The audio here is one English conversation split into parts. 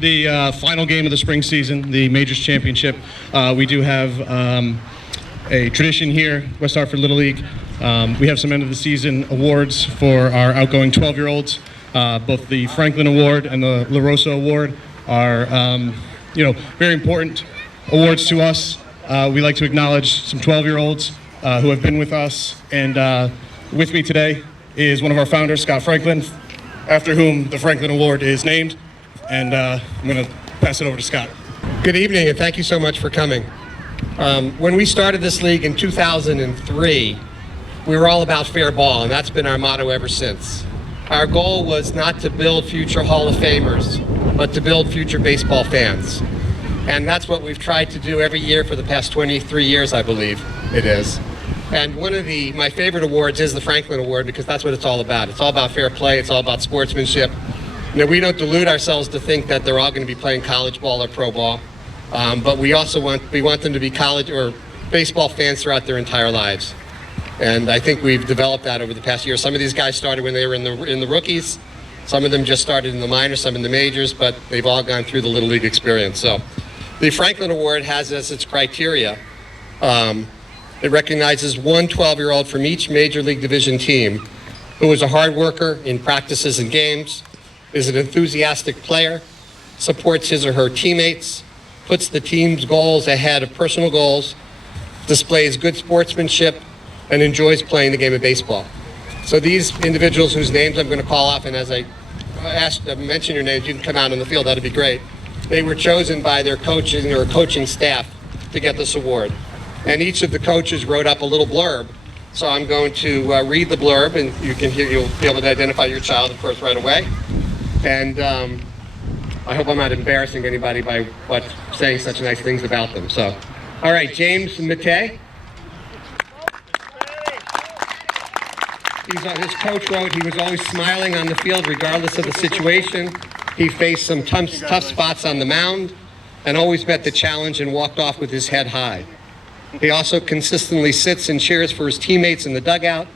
the final game of the spring season, the Majors Championship. We do have a tradition here, West Hartford Little League. We have some end of the season awards for our outgoing 12-year-olds. Both the Franklin Award and the La Rosa Award are, very important awards to us. We like to acknowledge some 12-year-olds who have been with us, and with me today is one of our founders, Scott Franklin, after whom the Franklin Award is named, and I'm going to pass it over to Scott. Good evening, and thank you so much for coming. When we started this league in 2003, we were all about fair ball, and that's been our motto ever since. Our goal was not to build future Hall of Famers, but to build future baseball fans. And that's what we've tried to do every year for the past 23 years, I believe it is. And one of my favorite awards is the Franklin Award, because that's what it's all about. It's all about fair play. It's all about sportsmanship. We don't delude ourselves to think that they're all going to be playing college ball or pro ball. But we also want them to be college or baseball fans throughout their entire lives. And I think we've developed that over the past year. Some of these guys started when they were in the rookies. Some of them just started in the minors, some in the majors, but they've all gone through the Little League experience. So the Franklin Award has as its criteria, it recognizes one 12-year-old from each Major League Division team who is a hard worker in practices and games, is an enthusiastic player, supports his or her teammates, puts the team's goals ahead of personal goals, displays good sportsmanship, and enjoys playing the game of baseball. So these individuals whose names I'm going to call off, and as I mention your names, you can come out on the field, that'd be great. They were chosen by their coaches or coaching staff to get this award. And each of the coaches wrote up a little blurb. So I'm going to read the blurb, and you'll be able to identify your child, of course, right away. And I hope I'm not embarrassing anybody by saying such nice things about them. So, all right, James Mattei. His coach wrote he was always smiling on the field regardless of the situation. He faced some tough spots on the mound and always met the challenge and walked off with his head high. He also consistently sits and cheers for his teammates in the dugout.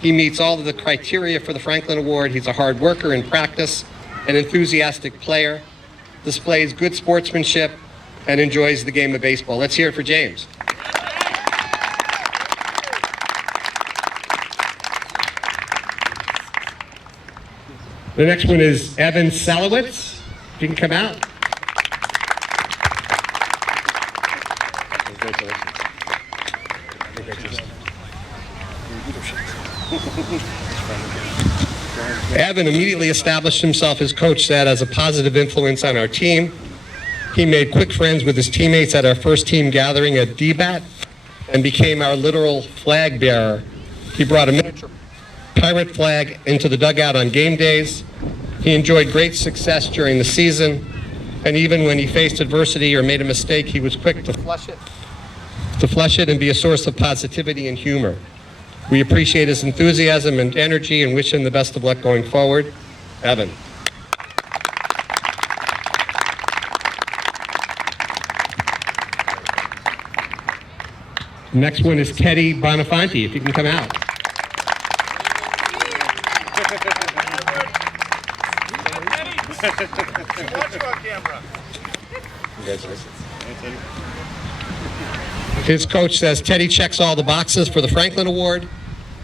He meets all of the criteria for the Franklin Award. He's a hard worker in practice, an enthusiastic player, displays good sportsmanship, and enjoys the game of baseball. Let's hear it for James. The next one is Evan Salowitz. If you can come out. Evan immediately established himself, as Coach said, as a positive influence on our team. He made quick friends with his teammates at our first team gathering at DBAT and became our literal flag bearer. He brought a miniature pirate flag into the dugout on game days. He enjoyed great success during the season, and even when he faced adversity or made a mistake, he was quick to flush it and be a source of positivity and humor. We appreciate his enthusiasm and energy and wish him the best of luck going forward. Evan. Next one is Teddy Bonafanti, if you can come out. His coach says Teddy checks all the boxes for the Franklin Award.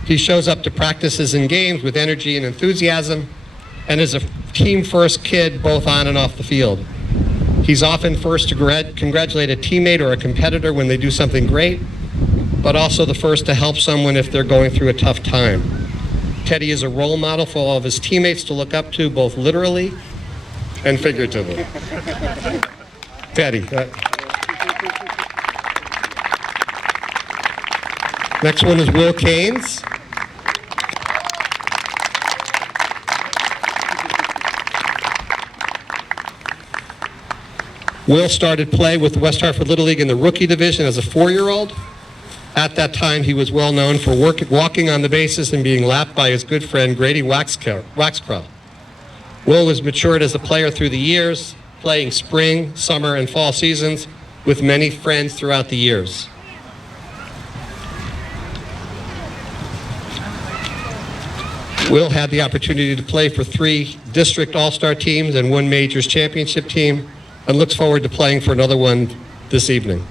He shows up to practices and games with energy and enthusiasm, and is a team-first kid both on and off the field. He's often first to congratulate a teammate or a competitor when they do something great, but also the first to help someone if they're going through a tough time. Teddy is a role model for all of his teammates to look up to, both literally and figuratively. Teddy. Next one is Will Keynes. Will started play with the West Hartford Little League in the rookie division as a 4-year-old. At that time, he was well known for walking on the bases and being lapped by his good friend Grady Waxcrow. Will has matured as a player through the years, playing spring, summer, and fall seasons with many friends throughout the years. Will had the opportunity to play for 3 district all-star teams and 1 majors championship team, and looks forward to playing for another one this evening.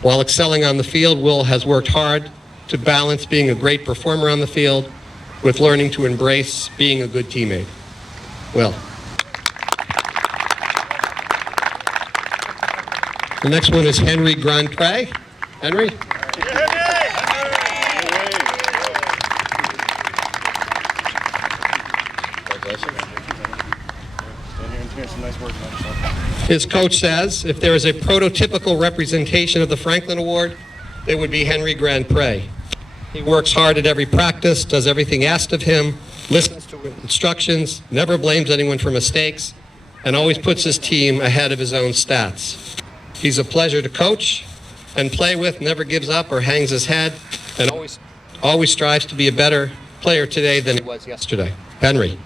While excelling on the field, Will has worked hard to balance being a great performer on the field with learning to embrace being a good teammate. Will. The next one is Henry Grand Prix. Henry? His coach says if there is a prototypical representation of the Franklin Award, it would be Henry Grand Prix. He works hard at every practice, does everything asked of him, listens to instructions, never blames anyone for mistakes, and always puts his team ahead of his own stats. He's a pleasure to coach and play with, never gives up or hangs his head, and always strives to be a better player today than he was yesterday. Henry.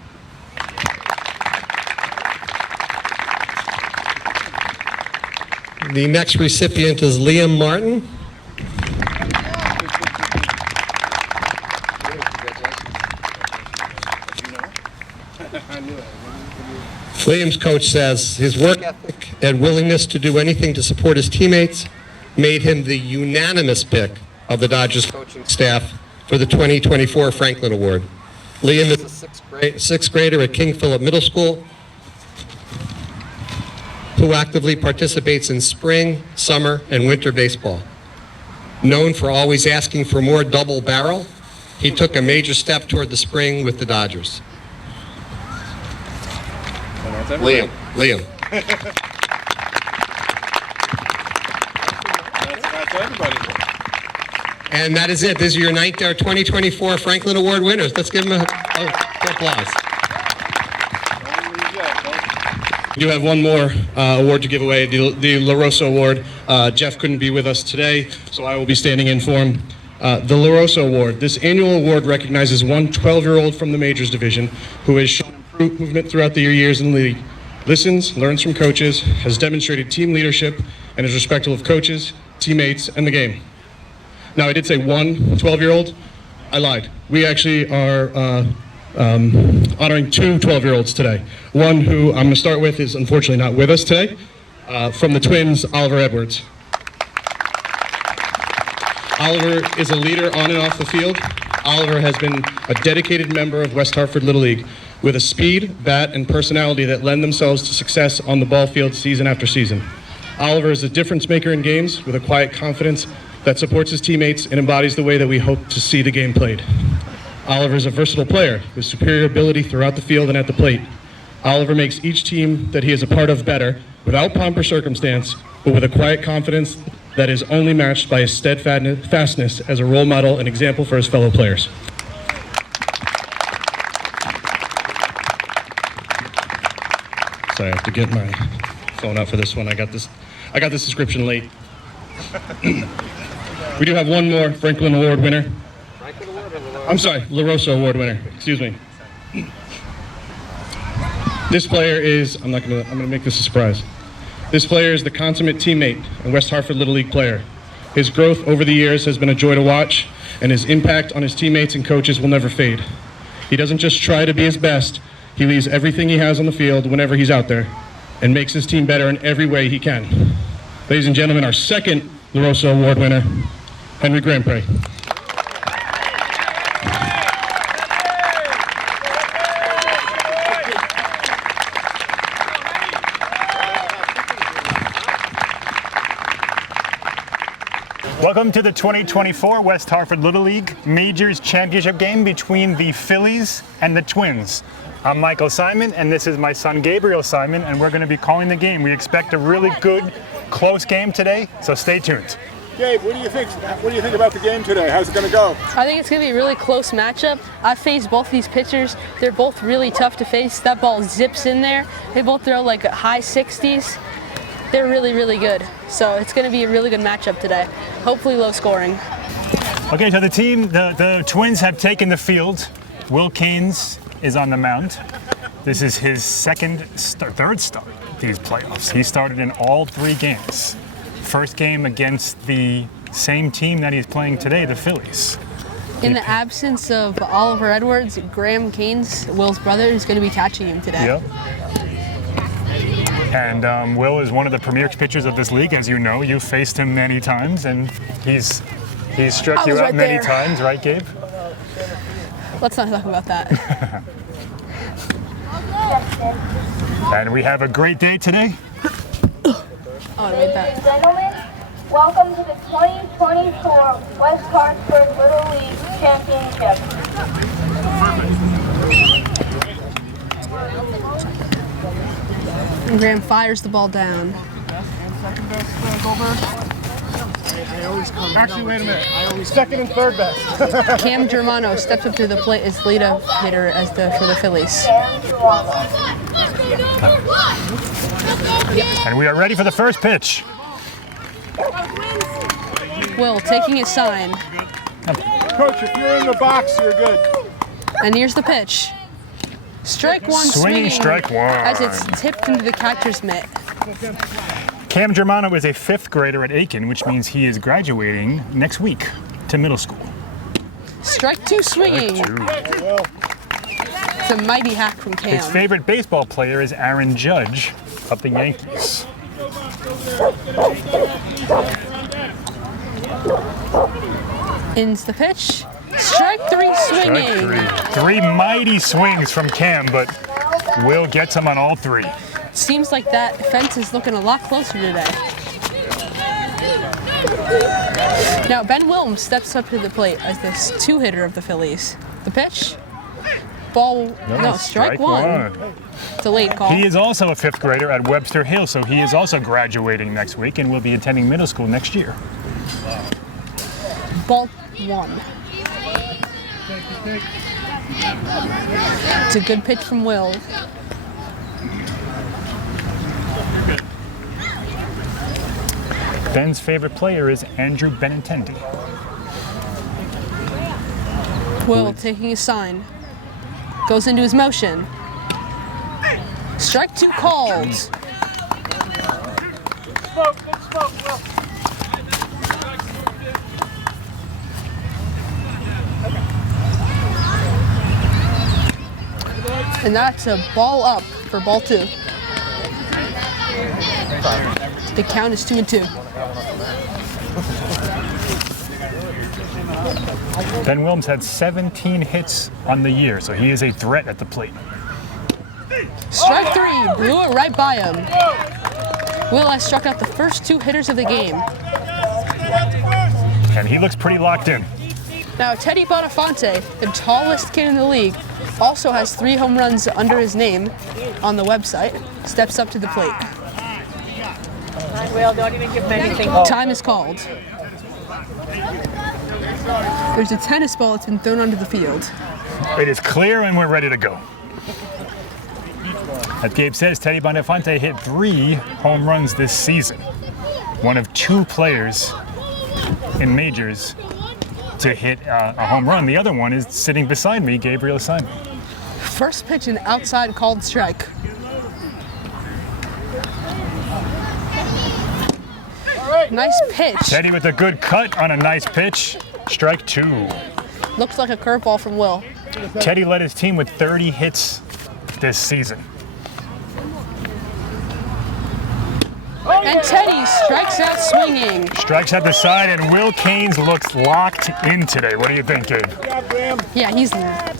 The next recipient is Liam Martin. Liam's coach says his work ethic and willingness to do anything to support his teammates made him the unanimous pick of the Dodgers coaching staff for the 2024 Franklin Award. Liam is a sixth grader at King Philip Middle School who actively participates in spring, summer, and winter baseball. Known for always asking for more double barrel, he took a major step toward the spring with the Dodgers. Liam. That's everybody. And that is it. These are your 2024 Franklin Award winners. Let's give them a applause. We do have one more award to give away, the La Rosa Award. Jeff couldn't be with us today, so I will be standing in for him. The La Rosa Award. This annual award recognizes one 12-year-old from the Majors Division who has shown improvement throughout the years in the league, listens, learns from coaches, has demonstrated team leadership, and is respectful of coaches, teammates, and the game. Now, I did say one 12-year-old. I lied. We actually are honoring 2 12-year-olds today. One who I'm going to start with is unfortunately not with us today. From the Twins, Oliver Edwards. Oliver is a leader on and off the field. Oliver has been a dedicated member of West Hartford Little League with a speed, bat, and personality that lend themselves to success on the ball field season after season. Oliver is a difference maker in games with a quiet confidence that supports his teammates and embodies the way that we hope to see the game played. Oliver is a versatile player with superior ability throughout the field and at the plate. Oliver makes each team that he is a part of better without pomp or circumstance, but with a quiet confidence that is only matched by his steadfastness as a role model and example for his fellow players. Sorry, I have to get my phone out for this one. I got this description late. We do have one more Franklin Award winner. I'm sorry, La Rosa Award winner. Excuse me. This player is, I'm gonna make this a surprise. This player is the consummate teammate and West Hartford Little League player. His growth over the years has been a joy to watch, and his impact on his teammates and coaches will never fade. He doesn't just try to be his best, he leaves everything he has on the field whenever he's out there, and makes his team better in every way he can. Ladies and gentlemen, our second La Rosa Award winner, Henry Grand Prix. Welcome to the 2024 West Hartford Little League Majors Championship game between the Phillies and the Twins. I'm Michael Simon, and this is my son Gabriel Simon, and we're going to be calling the game. We expect a really good, close game today, so stay tuned. Gabe, what do you think? What do you think about the game today? How's it going to go? I think it's going to be a really close matchup. I've faced both these pitchers. They're both really tough to face. That ball zips in there. They both throw like high 60s. They're really, really good. So it's going to be a really good matchup today. Hopefully low scoring. Okay, so the Twins have taken the field. Will Keynes is on the mound. This is his third start these playoffs. He started in all 3 games. First game against the same team that he's playing today, the Phillies. In the absence of Oliver Edwards, Graham Canes, Will's brother, is going to be catching him today. Yep. And Will is one of the premier pitchers of this league, as you know. You've faced him many times, and he's struck you out right many there. times, right, Gabe? Let's not talk about that. And we have a great day today. Oh, I made that. Gentlemen, welcome to the 2024 West Hartford Little League Championship. And Graham fires the ball down. Actually, wait a minute. Second and third best. Cam Germano steps up to the plate as leadoff hitter for the Phillies. And we are ready for the first pitch. Will taking his sign. Coach, if you're in the box, you're good. And here's the pitch. Strike one, Swinging strike one. as it's tipped into the catcher's mitt. Cam Germano is a 5th grader at Aiken, which means he is graduating next week to middle school. Strike two, swinging. It's a mighty hack from Cam. His favorite baseball player is Aaron Judge of the Yankees. Ends the pitch. Strike three, swinging. Three mighty swings from Cam, but Will gets him on all 3. Seems like that fence is looking a lot closer today. Now Ben Wilms steps up to the plate as this 2-hitter of the Phillies. The pitch. Ball, no, strike one. It's a late call. He is also a 5th grader at Webster Hill, so he is also graduating next week and will be attending middle school next year. Ball one. It's a good pitch from Will. Ben's favorite player is Andrew Benintendi. Will taking his sign. Goes into his motion. Strike two called. And that's a ball up for ball 2. The count is 2-2. Ben Wilms had 17 hits on the year, so he is a threat at the plate. Strike 3, blew it right by him. Will has struck out the first 2 hitters of the game. And he looks pretty locked in. Now Teddy Bonafonte, the tallest kid in the league, also has 3 home runs under his name on the website, steps up to the plate. Will, don't even give him anything. Time is called. There's a tennis ball that's been thrown onto the field. It is clear and we're ready to go. As Gabe says, Teddy Bonafonte hit 3 home runs this season. One of 2 players in majors to hit a home run. The other one is sitting beside me, Gabriel Simon. First pitch, an outside called strike. Nice pitch. Teddy with a good cut on a nice pitch. Strike 2. Looks like a curveball from Will. Teddy led his team with 30 hits this season. And Teddy strikes out swinging. Strikes at the side, and Will Canes looks locked in today. What do you think, Gabe? Yeah, he's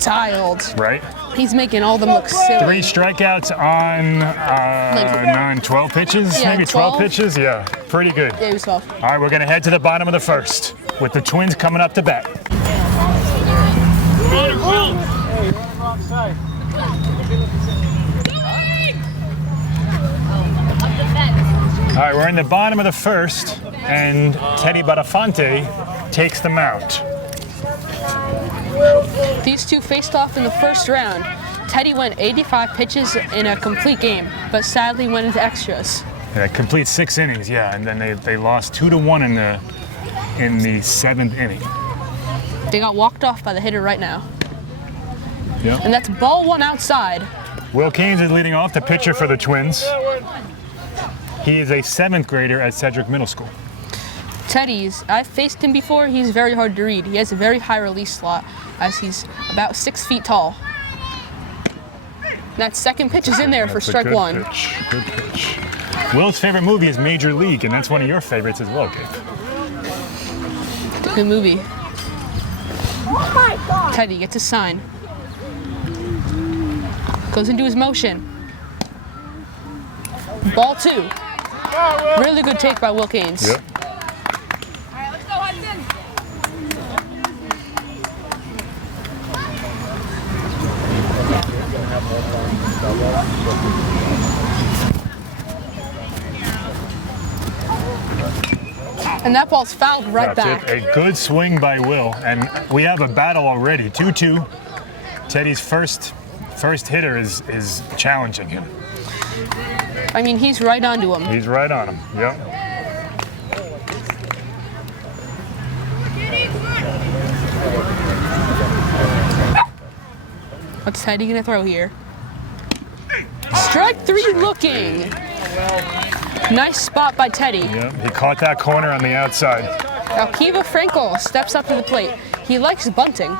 tiled. Right? He's making all of them look silly. 3 strikeouts on 12 pitches, Yeah, maybe 12 12. pitches. Yeah, pretty good. Yeah, he was 12. All right, we're going to head to the bottom of the first with the Twins coming up to bat. All right, we're in the bottom of the first, and Teddy Bonafonte takes the mound. These two faced off in the first round. Teddy went 85 pitches in a complete game, but sadly went into extras. Yeah, complete 6 innings, yeah, and then they lost 2-1 in the 7th inning. They got walked off by the hitter right now. Yeah. And that's ball 1 outside. Will Canes is leading off, the pitcher for the Twins. He is a 7th grader at Cedric Middle School. I've faced him before. He's very hard to read. He has a very high release slot as he's about 6 feet tall. That second pitch is in there for That's a strike good one. Pitch. Good pitch. Will's favorite movie is Major League, and that's one of your favorites as well, Gabe. Good movie. Teddy gets a sign. Goes into his motion. Ball 2. Really good take by Will Keynes. Yep. And that ball's fouled right That's back. it. A good swing by Will, and we have a battle already. 2-2. Teddy's first hitter is challenging him. I mean, he's right onto him. He's right on him. Yep. What's Teddy gonna throw here? Strike 3 looking. Nice spot by Teddy. Yep. He caught that corner on the outside. Now Kiva Frankel steps up to the plate. He likes bunting.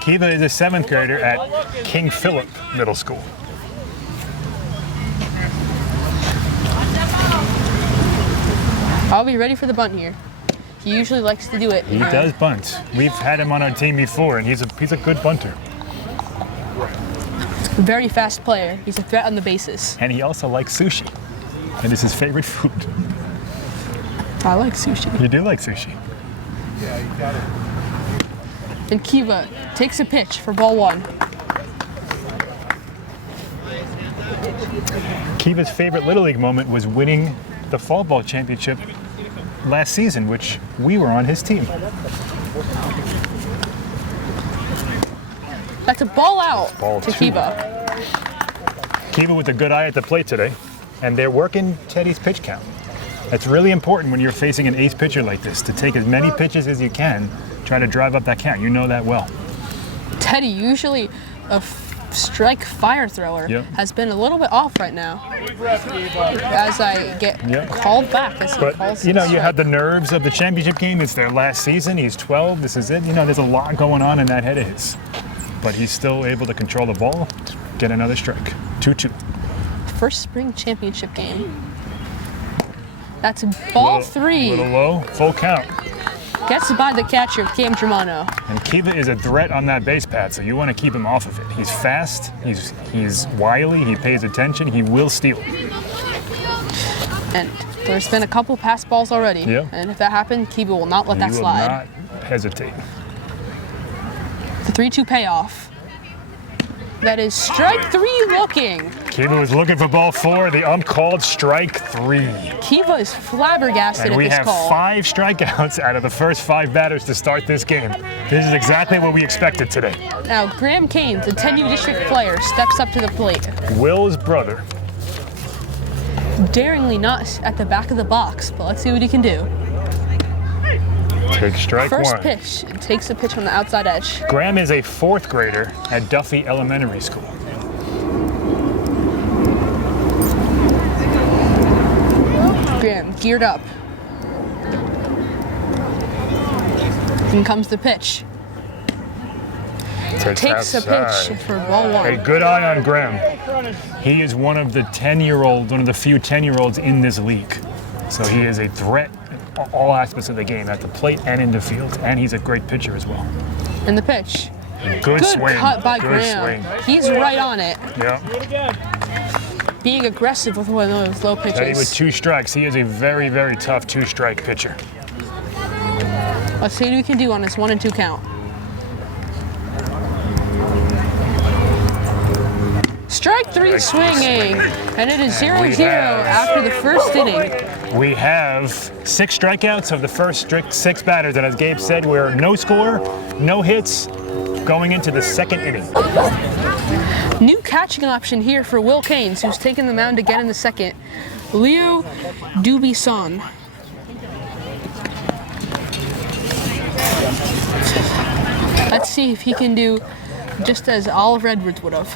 Kiva is a 7th grader at King Philip Middle School. I'll be ready for the bunt here. He usually likes to do it. He does bunt. We've had him on our team before, and he's a good bunter. Very fast player. He's a threat on the bases. And he also likes sushi. And it's his favorite food. I like sushi. You do like sushi. And Kiva takes a pitch for ball 1. Kiva's favorite Little League moment was winning the fall ball championship last season, which we were on his team. That's a ball out Ball to 2. Kiva. Kiva with a good eye at the plate today, and they're working Teddy's pitch count. That's really important when you're facing an ace pitcher like this, to take as many pitches as you can, try to drive up that count. You know that well. Teddy, usually a strike fire thrower, Yep. has been a little bit off right now. As I get Yep. called back as he But, calls you know, the you had strike. the nerves of the championship game. It's their last season. He's 12. This is it. You know, there's a lot going on in that head of his. But he's still able to control the ball, get another strike. 2-2. First spring championship game. That's ball 3. Little low, full count. Gets by the catcher, Cam Germano. And Kiva is a threat on that base pad, so you want to keep him off of it. He's fast, he's wily, he pays attention, he will steal. And there's been a couple pass balls already. Yeah. And if that happened, Kiva will not let He that will slide. not hesitate. The 3-2 payoff. That is strike 3 looking. Kiva was looking for ball 4. The ump called strike 3. Kiva is flabbergasted And at we this have call. 5 strikeouts out of the first 5 batters to start this game. This is exactly what we expected today. Now, Graham Keynes, a 10U district player, steps up to the plate. Will's brother. Daringly not at the back of the box, but let's see what he can do. Take strike First 1. pitch, takes a pitch on the outside edge. Graham is a 4th grader at Duffy Elementary School. Graham geared up. In comes the pitch. Takes a pitch for ball A 1. good eye on Graham. He is one of the few 10-year-olds in this league. So he is a threat in all aspects of the game, at the plate and in the field, and he's a great pitcher as well. And the pitch. Good Good swing. cut by Good Graham. swing. He's right on it. Yeah. Being aggressive with one of those low Teddy with pitches. 2 strikes. He is a very, very tough 2-strike pitcher. Let's see what we can do on this 1 and 2 count. Strike 3 swinging, and it is 0-0 after the first inning. We have 6 strikeouts of the first 6 batters, and as Gabe said, we're no score, no hits, going into the 2nd inning. New catching option here for Will Keynes, who's taking the mound again in the 2nd. Leo Dubison. Let's see if he can do just as Oliver Edwards would have.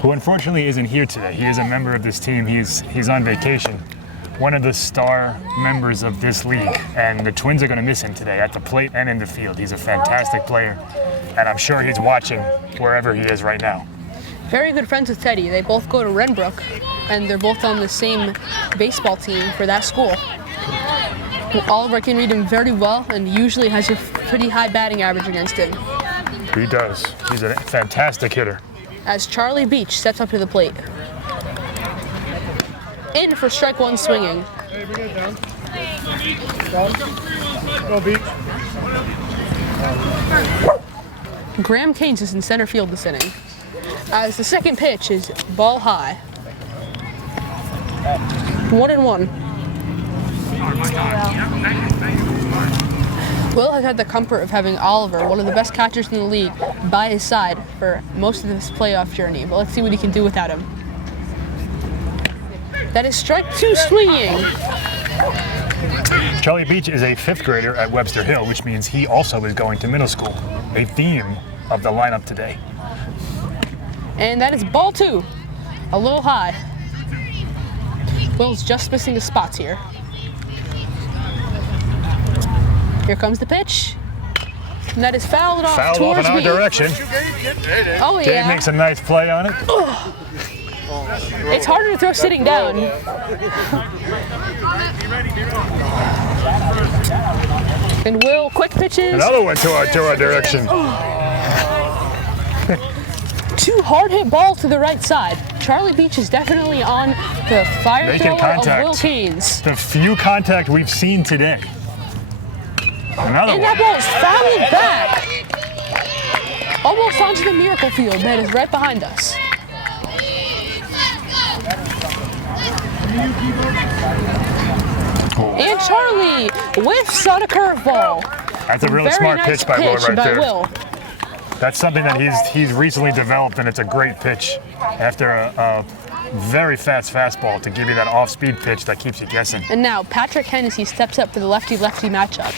Who unfortunately isn't here today. He is a member of this team. He's on vacation. one of the star members of this league, and the Twins are going to miss him today at the plate and in the field. He's a fantastic player, and I'm sure he's watching wherever he is right now. Very good friends with Teddy. They both go to Renbrook, and they're both on the same baseball team for that school. Oliver can read him very well and usually has a pretty high batting average against him. He does. He's a fantastic hitter. As Charlie Beach steps up to the plate. In for strike one swinging. Graham Keynes is in center field this inning. As the second pitch is ball high. 1-1. Will has had the comfort of having Oliver, one of the best catchers in the league, by his side for most of this playoff journey, but let's see what he can do without him. That is strike two swinging. Charlie Beach is a 5th grader at Webster Hill, which means he also is going to middle school, a theme of the lineup today. And that is ball two, a little high. Will's just missing the spots here. Here comes the pitch. And that is fouled off Fouled off towards in our me. direction. Oh Dave yeah. makes a nice play on it. It's harder to throw sitting down. And Will, quick pitches. Another one to our direction. Two hard hit balls to the right side. Charlie Beach is definitely on the fire Making thrower contact. of Will Keynes. The few contact we've seen today. Another And one. that ball is fouled back. Almost onto the miracle field that is right behind us. And Charlie whiffs on a curveball. That's a really Very smart nice pitch by Will right there. Will. That's something that he's recently developed, and it's a great pitch after a very fast fastball to give you that off-speed pitch that keeps you guessing. And now Patrick Hennessy steps up for the lefty-lefty matchup.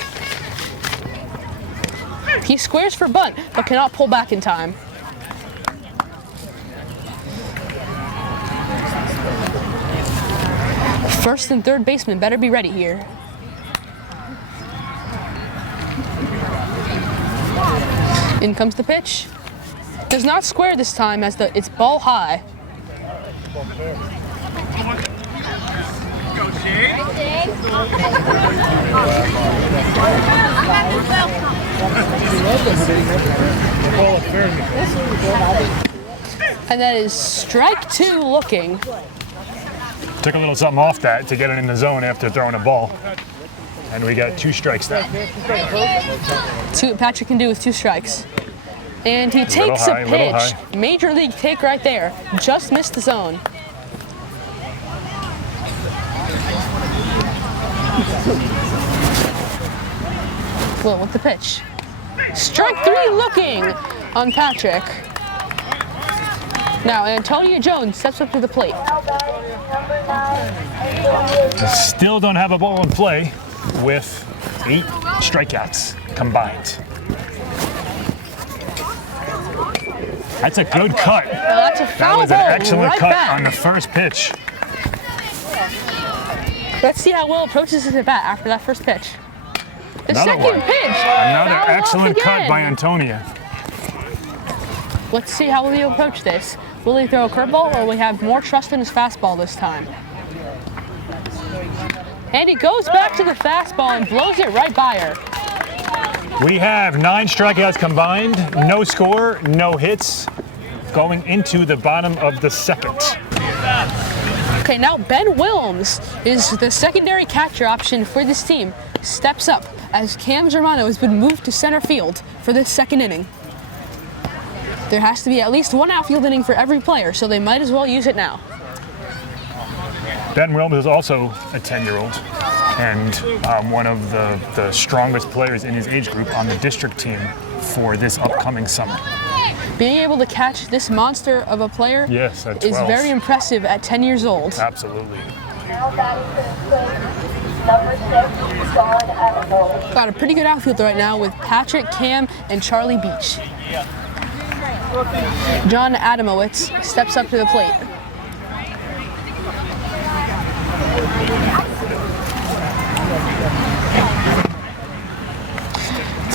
He squares for bunt, but cannot pull back in time. First and third baseman better be ready here. In comes the pitch. Does not square this time as it's ball high. And that is strike two looking. Took a little something off that to get it in the zone after throwing a ball. And we got 2 strikes now. See what Patrick can do with 2 strikes. And he takes high, a little pitch. high. Major league take right there. Just missed the zone. Will with the pitch. Strike 3 looking on Patrick. Now Antonio Jones steps up to the plate. Still don't have a ball in play with 8 strikeouts combined. That's a good cut. That's a That foul was an ball excellent right cut back. on the first pitch. Let's see how Will approaches his at bat after that first pitch. The Another second one. pitch. Another fouled off excellent cut again. by Antonio. Let's see how will he approach this. Will he throw a curveball or will he have more trust in his fastball this time? And he goes back to the fastball and blows it right by her. We have 9 strikeouts combined, no score, no hits, going into the bottom of the second. Okay, now Ben Wilms is the secondary catcher option for this team. Steps up as Cam Germano has been moved to center field for this second inning. There has to be at least 1 outfield inning for every player, so they might as well use it now. Ben Wilms is also a 10-year-old and one of the strongest players in his age group on the district team for this upcoming summer. Being able to catch this monster of a player Yes, at is 12. very impressive at 10 years old. Absolutely. Now batting for the Twins, number 6, John Adamo. Got a pretty good outfield right now with Patrick, Cam, and Charlie Beach. John Adamowitz steps up to the plate.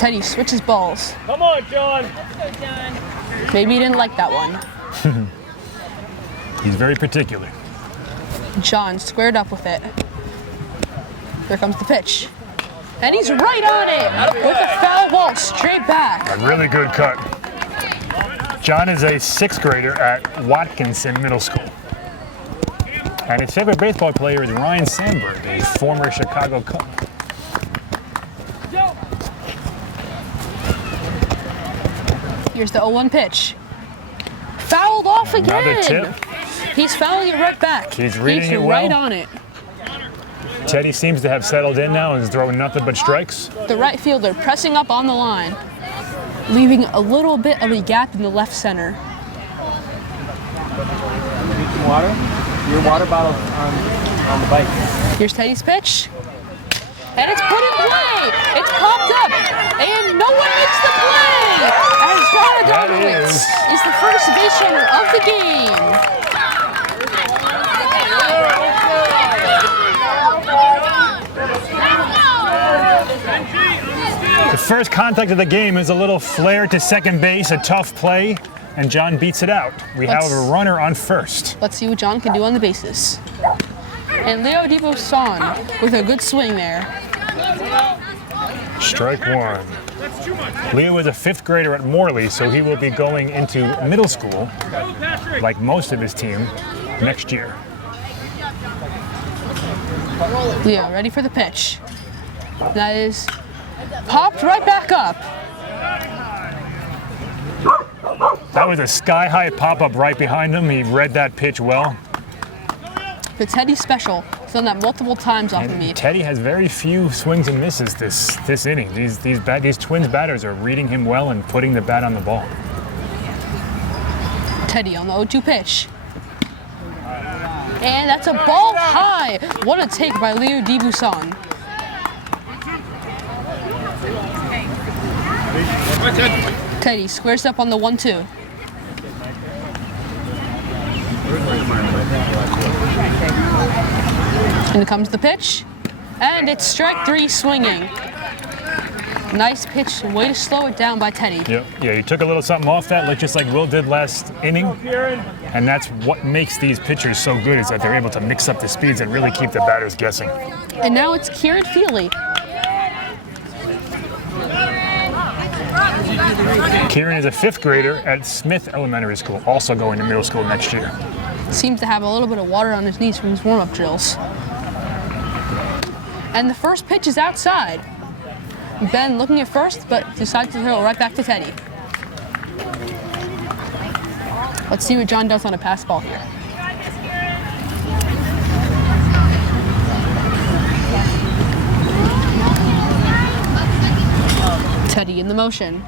Teddy switches balls. Come on, John. Maybe he didn't like that one. He's very particular. John squared up with it. Here comes the pitch. And he's right on it with a foul ball straight back. A really good cut. John is a 6th grader at Watkinson Middle School. And his favorite baseball player is Ryan Sandberg, a former Chicago Cub. Here's the 0-1 pitch. Fouled off again. Another tip. He's fouling it right back. He's reading He's it well. right on it. Teddy seems to have settled in now and is throwing nothing but strikes. The right fielder pressing up on the line, leaving a little bit of a gap in the left center. Need some water? Your water bottle's on the bike. Here's Teddy's pitch. And it's put in play. It's popped up. And no one makes the play. As John Adamowicz is the first base runner of the game. The first contact of the game is a little flare to second base, a tough play, and John beats it out. We have a runner on first. Let's see what John can do on the bases. And Leo DeBousson with a good swing there. Strike one. Leo is a 5th grader at Morley, so he will be going into middle school, like most of his team, next year. Leo ready for the pitch. That is popped right back up. That was a sky-high pop-up right behind him. He read that pitch well. The Teddy special. He's done that multiple times off of me. Teddy has very few swings and misses this inning. These Twins batters are reading him well and putting the bat on the ball. Teddy on the 0-2 pitch. And that's a ball high. What a take by Leo DeBousson. Teddy squares up on the 1-2. And comes the pitch. And it's strike 3 swinging. Nice pitch. Way to slow it down by Teddy. Yep. Yeah, he took a little something off that, just like Will did last inning. And that's what makes these pitchers so good, is that they're able to mix up the speeds and really keep the batters guessing. And now it's Kieran Feely. Kieran is a 5th grader at Smith Elementary School, also going to middle school next year. Seems to have a little bit of water on his knees from his warm-up drills. And the first pitch is outside. Ben looking at first, but decides to throw it right back to Teddy. Let's see what John does on a pass ball here. Teddy in the motion.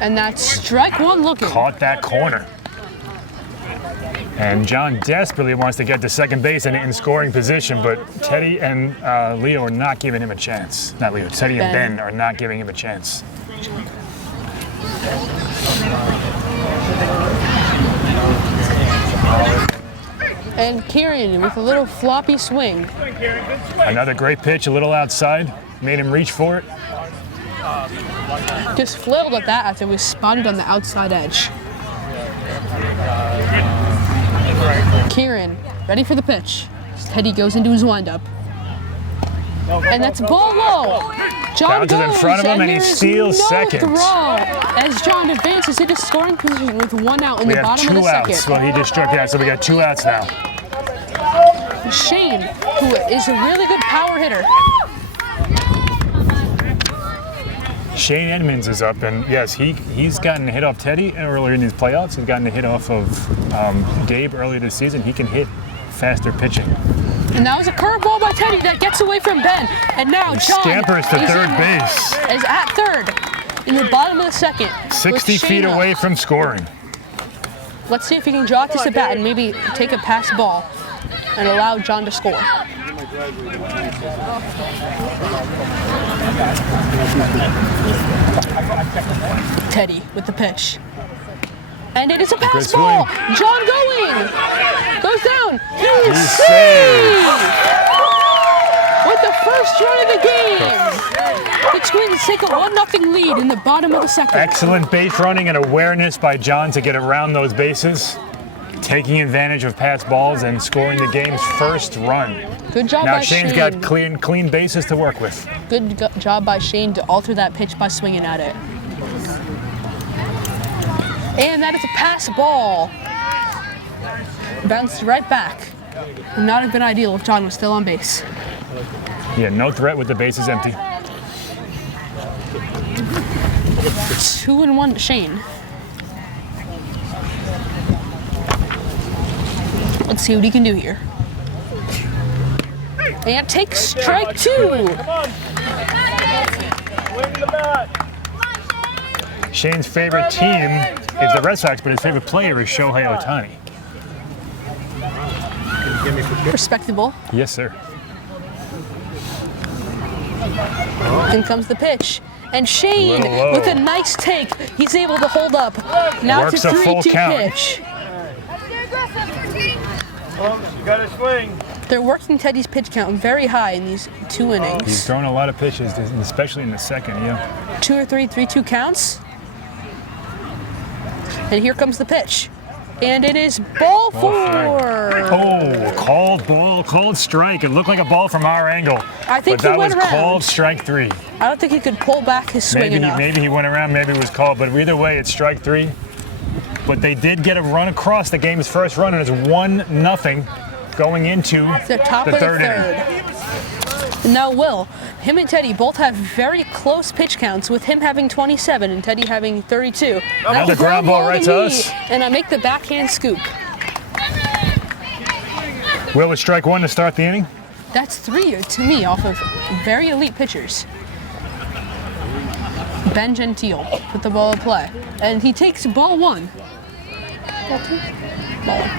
And that's strike 1 looking. Caught that corner. And John desperately wants to get to second base and in scoring position, but Teddy and Leo are not giving him a chance. Not Leo, Teddy and Ben are not giving him a chance. And Kieran with a little floppy swing. Another great pitch, a little outside, made him reach for it. Just flailed at that as it was spotted on the outside edge. Kieran, ready for the pitch. Teddy goes into his windup. And that's ball low. John Bounces in front of him and he steals second. As John advances into scoring position with 1 out in the bottom of the second. We have 2 outs. Well, he just struck out, so we got 2 outs now. Shane, who is a really good power hitter. Shane Edmonds is up, and yes, he's gotten a hit off Teddy earlier in these playoffs. He's gotten a hit off of Gabe earlier this season. He can hit faster pitching. And that was a curveball by Teddy that gets away from Ben. And now John scampers to third base. Is at third in the bottom of the second. 60 feet away from scoring. Let's see if he can draw this at bat and maybe take a pass ball and allow John to score. Teddy with the pitch. And it is a pass ball. John going. Goes down. He's saved. With the first run of the game. The Twins take a 1-0 lead in the bottom of the second. Excellent base running and awareness by John to get around those bases, taking advantage of pass balls and scoring the game's first run. Good job Now by Shane's Shane. got clean bases to work with. Good job by Shane to alter that pitch by swinging at it. And that is a pass ball. Bounced right back. Would not have been ideal if John was still on base. Yeah, no threat with the bases empty. 2-1 to Shane. Let's see what he can do here. And take strike 2. Shane's favorite team is the Red Sox, but his favorite player is Shohei Ohtani. Respectable. Yes, sir. In comes the pitch. And Shane, Little low. with a nice take, he's able to hold up. Now Works to a full 3-2 count. pitch. You got to swing. They're working Teddy's pitch count very high in these 2 innings. He's thrown a lot of pitches, especially in the second, yeah. 2 or 3, 3-2 counts. And here comes the pitch. And it is ball 4. Oh, called ball, called strike. It looked like a ball from our angle. I think but that he went was around. called strike 3. I don't think he could pull back his swing enough. Maybe he went around, maybe it was called, but either way, it's strike 3. But they did get a run across the game's first run, and it's 1-0 going into The top the of the third inning. third. Now, Will, him and Teddy both have very close pitch counts, with him having 27 and Teddy having 32. Another ground ball right to me, us. And I make the backhand scoop. Will with strike 1 to start the inning. That's 3 to me off of very elite pitchers. Ben Gentile put the ball in play. And he takes ball 1. Ball 2? Ball 1.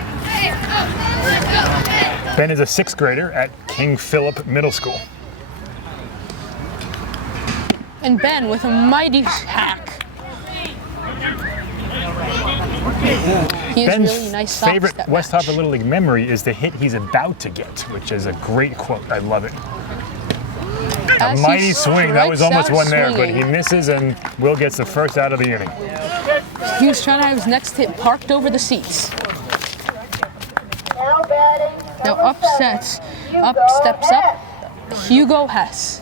Ben is a 6th grader at King Philip Middle School. And Ben with a mighty hack. He has Ben's really nice stops favorite that West match. Hartford Little League memory is the hit he's about to get, which is a great quote. I love it. A As he mighty swing. That was almost strikes one out there, but he swinging. misses, and Will gets the first out of the inning. He was trying to have his next hit parked over the seats. Now batting. Now number up 7, steps Hugo up Hess. Hugo Hess.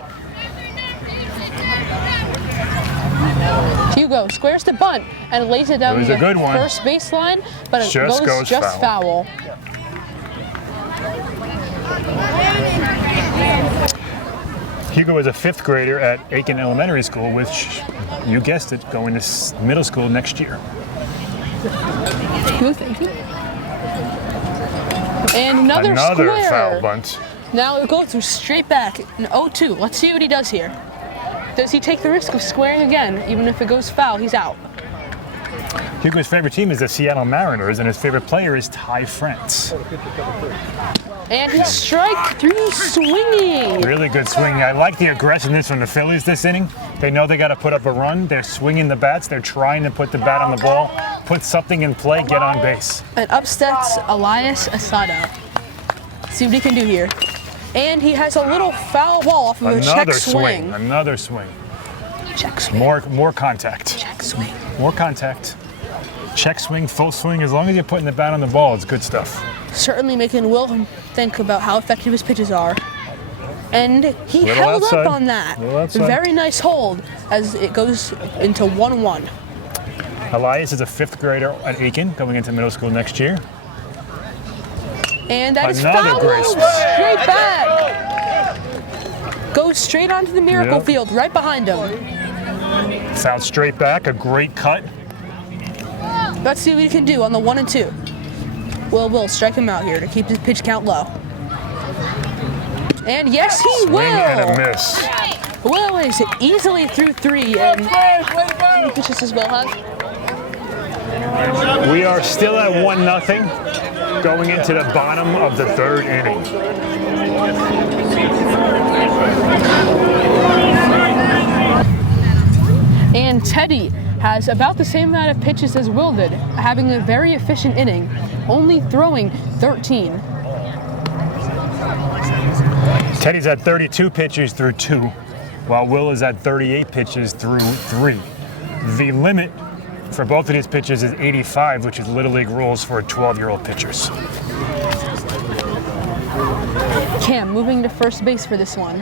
Hugo squares the bunt and lays it down It was the a good one. first baseline, but it Just goes just foul. Hugo is a 5th grader at Aiken Elementary School, which, you guessed it, going to middle school next year. No, thank you. And another square. foul bunt. Now it goes straight back, an 0-2. Let's see what he does here. Does he take the risk of squaring again? Even if it goes foul, he's out. Hugo's favorite team is the Seattle Mariners, and his favorite player is Ty France. And he's strike 3 swinging. Really good swing. I like the aggressiveness from the Phillies this inning. They know they got to put up a run. They're swinging the bats. They're trying to put the bat on the ball, put something in play, get on base. And up steps Elias Asado. See what he can do here. And he has a little foul ball off of a check Another swing. Another swing. Check swing. More contact. Check swing. More contact. Check swing, full swing. As long as you're putting the bat on the ball, it's good stuff. Certainly making Will think about how effective his pitches are. And he Little held outside. up on that. Little outside. Very nice hold as it goes into 1-1. Elias is a 5th grader at Aiken, going into middle school next year. And that is Another foul great swing. straight back. Goes straight onto the miracle Yep. field right behind him. Foul straight back, a great cut. Let's see what he can do on the 1 and 2. Will strike him out here to keep his pitch count low. And yes, he Swing will. and a miss. Will is easily through 3. And how many pitches does Will have? We are still at 1-0, going into the bottom of the 3rd inning. And Teddy has about the same amount of pitches as Will did, having a very efficient inning, only throwing 13. Teddy's had 32 pitches through 2. while Will is at 38 pitches through 3. The limit for both of these pitches is 85, which is Little League rules for 12-year-old pitchers. Cam moving to first base for this one.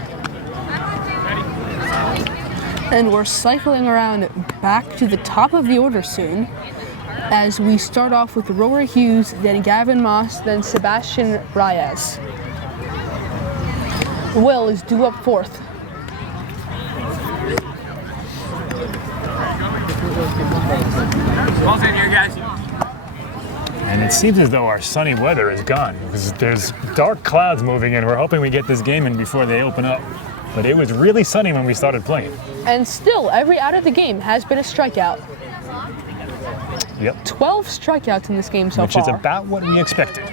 And we're cycling around back to the top of the order soon, as we start off with Rory Hughes, then Gavin Moss, then Sebastian Reyes. Will is due up fourth. Ball's in here, guys. And it seems as though our sunny weather is gone because there's dark clouds moving in. We're hoping we get this game in before they open up. But it was really sunny when we started playing. And still, every out of the game has been a strikeout. Yep. 12 strikeouts in this game so Which far. is about what we expected.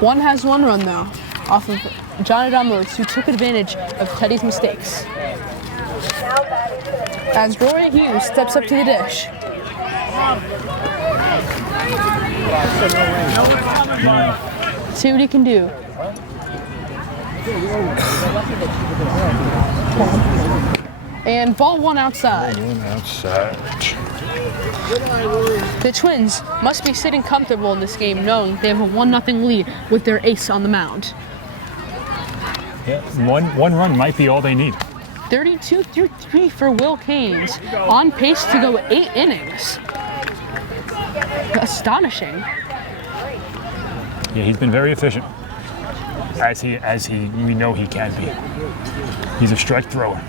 One has one run though, off of John Adamos, who took advantage of Teddy's mistakes. As Rory Hughes steps up to the dish. See what he can do. And ball one outside. The Twins must be sitting comfortable in this game, knowing they have a 1-0 lead with their ace on the mound. Yeah, one run might be all they need. 32-3 for Will Caines, on pace to go 8 innings. Astonishing. Yeah, he's been very efficient, as we know he can be. He's a strike thrower.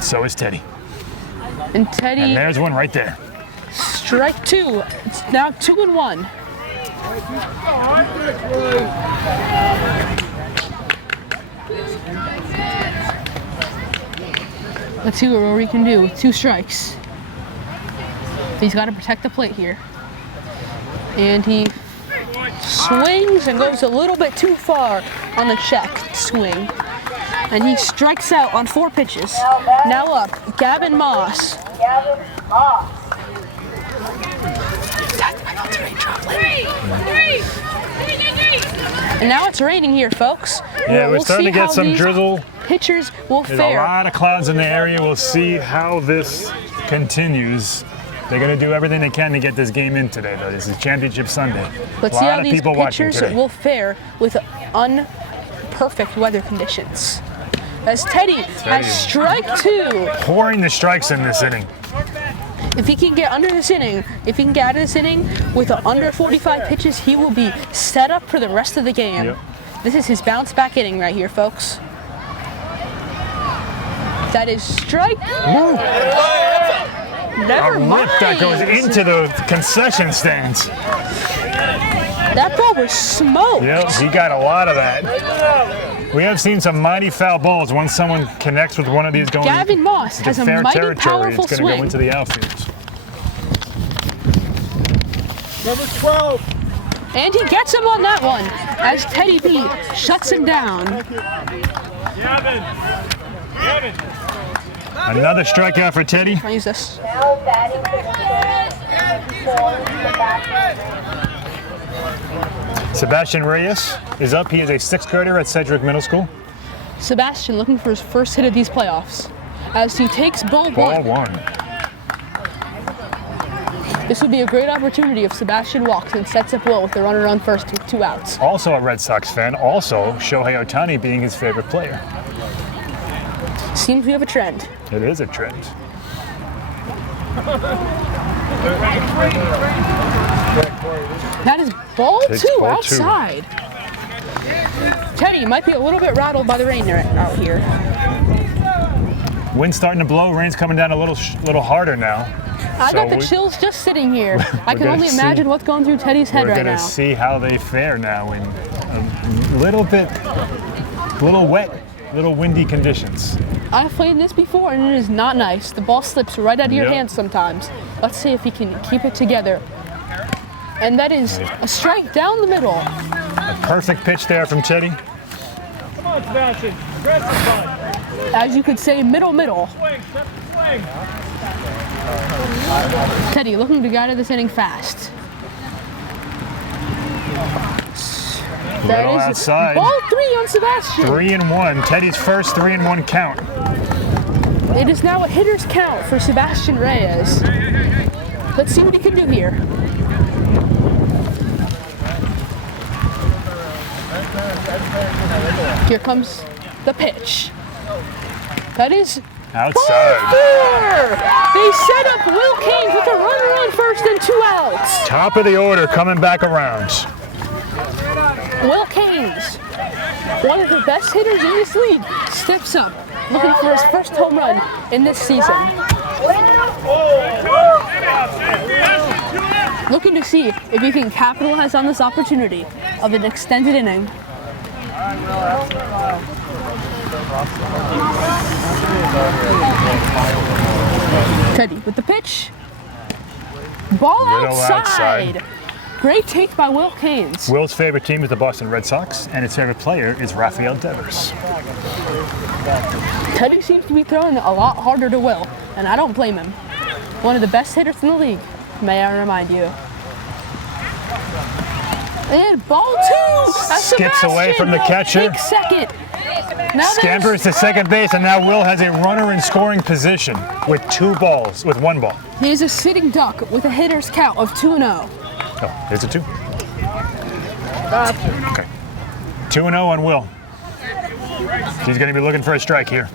So is Teddy. And Teddy, And there's one right there. strike 2. It's now 2-1. Let's see what Rory can do with 2 strikes. He's got to protect the plate here. And he swings and goes a little bit too far on the check swing. And he strikes out on 4 pitches. Now up, Gavin Moss. Gavin Moss. And now it's raining here, folks. Yeah, we're We'll starting see to get how some these drizzle. Pitchers will There's a fare. lot of clouds in the area. We'll see how this continues. They're going to do everything they can to get this game in today, though. This is Championship Sunday. Let's a see lot how of these people watching pitchers today. will fare with unperfect weather conditions. As Teddy has strike 2. Pouring the strikes in this inning. If he can get under this inning, if he can get out of this inning with under 45 pitches, he will be set up for the rest of the game. Yep. This is his bounce back inning right here, folks. That is strike. Never A mind. rip that goes into the concession stands. That ball was smoked. Yep, he got a lot of that. We have seen some mighty foul balls. Once someone connects with one of these going Gavin Moss to has a fair mighty territory, powerful it's going to swing. go into the outfield. Number 12. And he gets him on that one as Teddy B shuts him down. Another strikeout for Teddy. I'll use this. Now batting for Sebastian Reyes is up. He is a 6th grader at Sedgwick Middle School. Sebastian looking for his first hit of these playoffs as he takes ball Ball one. 1. This would be a great opportunity if Sebastian walks and sets up Will with the runner on first with 2 outs. Also a Red Sox fan. Also Shohei Ohtani being his favorite player. Seems we have a trend. It is a trend. That is ball It's 2 ball 2. outside. Teddy might be a little bit rattled by the rain out here. Wind's starting to blow. Rain's coming down a little harder now. I got So the chills just sitting here. I can gonna only see- imagine what's going through Teddy's head We're right going to now. see how they fare now in a little wet, little windy conditions. I've played this before and it is not nice. The ball slips right out of your Yep. hands sometimes. Let's see if he can keep it together. And that is a strike down the middle. A perfect pitch there from Teddy. Come on, Sebastian. Press the button. As you could say, middle. Swing. Step swing. Teddy looking to get out of this inning fast. Little outside. Ball 3 on Sebastian. 3-1. Teddy's first 3-1 count. It is now a hitter's count for Sebastian Reyes. Let's see what he can do here. Here comes the pitch. That is Outside. ball 4. They set up Will Kane with a runner on first and 2 outs. Top of the order coming back around. Will Keynes, one of the best hitters in this league, steps up, looking for his first home run in this season. Looking to see if he can capitalize on this opportunity of an extended inning. Teddy with the pitch. Ball Little outside. Great take by Will Keynes. Will's favorite team is the Boston Red Sox, and his favorite player is Rafael Devers. Teddy seems to be throwing a lot harder to Will, and I don't blame him. One of the best hitters in the league, may I remind you. And ball 2! Skips away from the catcher. Takes second. Now Scampers to second base, and now Will has a runner in scoring position with 1 ball. Here's a sitting duck with a hitter's count of 2-0. Oh, here's a 2. Okay. 2-0 on Will. He's going to be looking for a strike here.